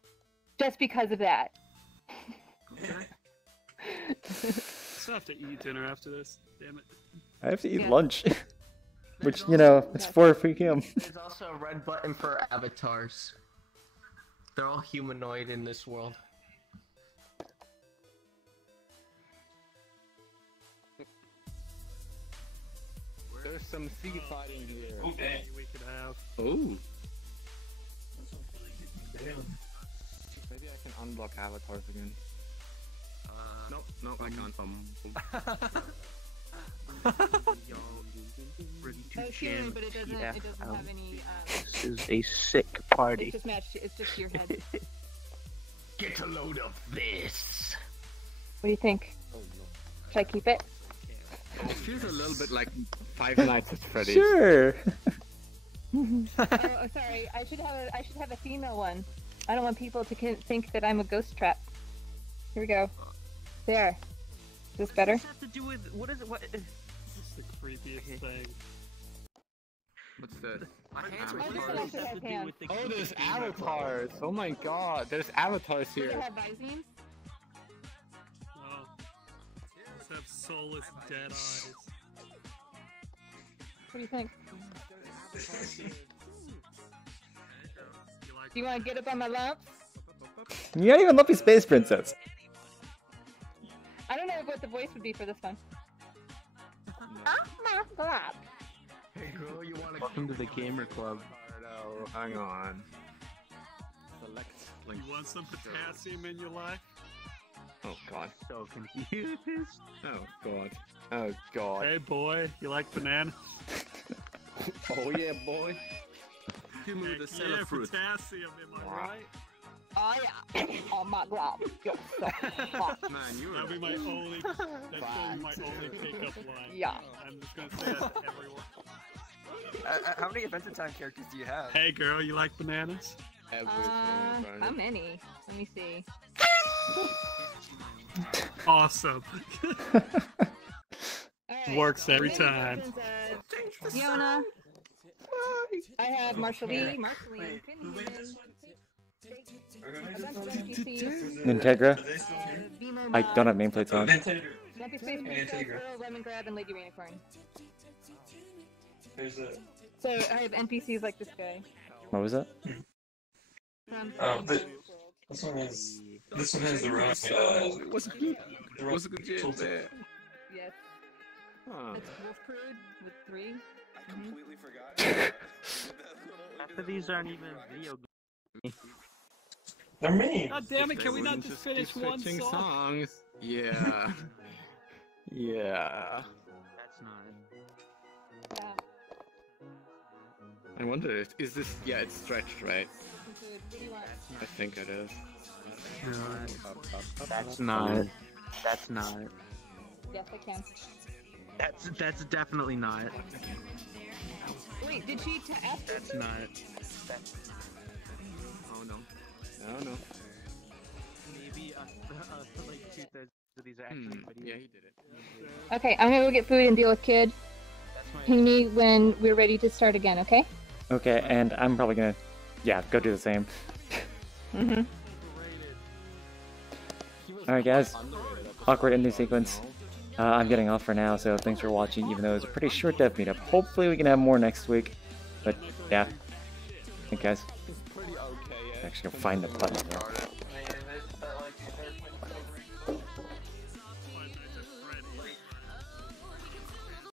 Just because of that. Still have to eat dinner after this. Damn it. I have to eat lunch. Which, it's 4 p.m. There's also a red button for avatars. They're all humanoid in this world. There's some sea fighting here. Oh, dang. We could have. Oh. Maybe I can unblock avatars again. No, I can't. Oh, sure, but it doesn't have any. This is a sick party. It's just matched. It's just your head. Get a load of this. What do you think? Should I keep it? It feels a little bit like Five Nights at Freddy's. Sure. Oh, sorry. I should have a female one. I don't want people to think that I'm a ghost trap. Here we go. There. Is this better? What does this have to do with what is it? What? This is the creepiest thing. What's this? Oh, there's avatars. Oh my god, there's avatars Do here. they have Visine? Oh. Just have soulless dead eyes. What do you think? Do you want to get up on my lump? You're not even Lumpy Space Princess. I don't know what the voice would be for this one. Oh my god. Hey girl, you wanna Welcome to the gamer club. No, hang on. Select link. You want some potassium in your life? Oh god. So confused. Oh god. Oh god. Hey boy, you like banana? Oh yeah, boy. Give me the cellar fruit. Potassium, am I right? Oh yeah. Oh my god. You're so hot. Man, you That'll be my only. That's gonna be my only pickup line. Yeah. I'm just gonna say that to everyone. how many Adventure Time characters do you have? Hey girl, you like bananas? How many? Let me see. Awesome. Alright, Works every mini time. versions of Fiona. I have Marceline, Nintegra. Vimo I don't have nameplates on. Lumpy Space Princess, Earl, Lemon Grab, and Lady Rainicorn. So I have NPCs like this guy. What was that? This one has the wrong. What's good? What's a good jam there? Yes. Huh. It's Wolf Crude with 3. I completely forgot. Half of these aren't even video games. They're me. God damn it! Can we not just finish one Switching song? songs. Yeah. Yeah. That's not it. Yeah. I wonder if is this? Yeah, it's stretched, right? What do you want? I think it is. That's not it. That's not it. Yes, I can. That's definitely not it. Wait, did she ask? That's not it. Oh no. Oh no. Maybe like 2/3 of these are actually video. Yeah, he did it. Okay, I'm gonna go get food and deal with Kid. Ping me when we're ready to start again, okay? Okay, and I'm probably gonna, go do the same. Mm-hmm. Alright guys, awkward ending sequence. I'm getting off for now, so thanks for watching, even though it was a pretty short dev meetup. Hopefully we can have more next week, but yeah. Thanks guys. Actually go find the button here.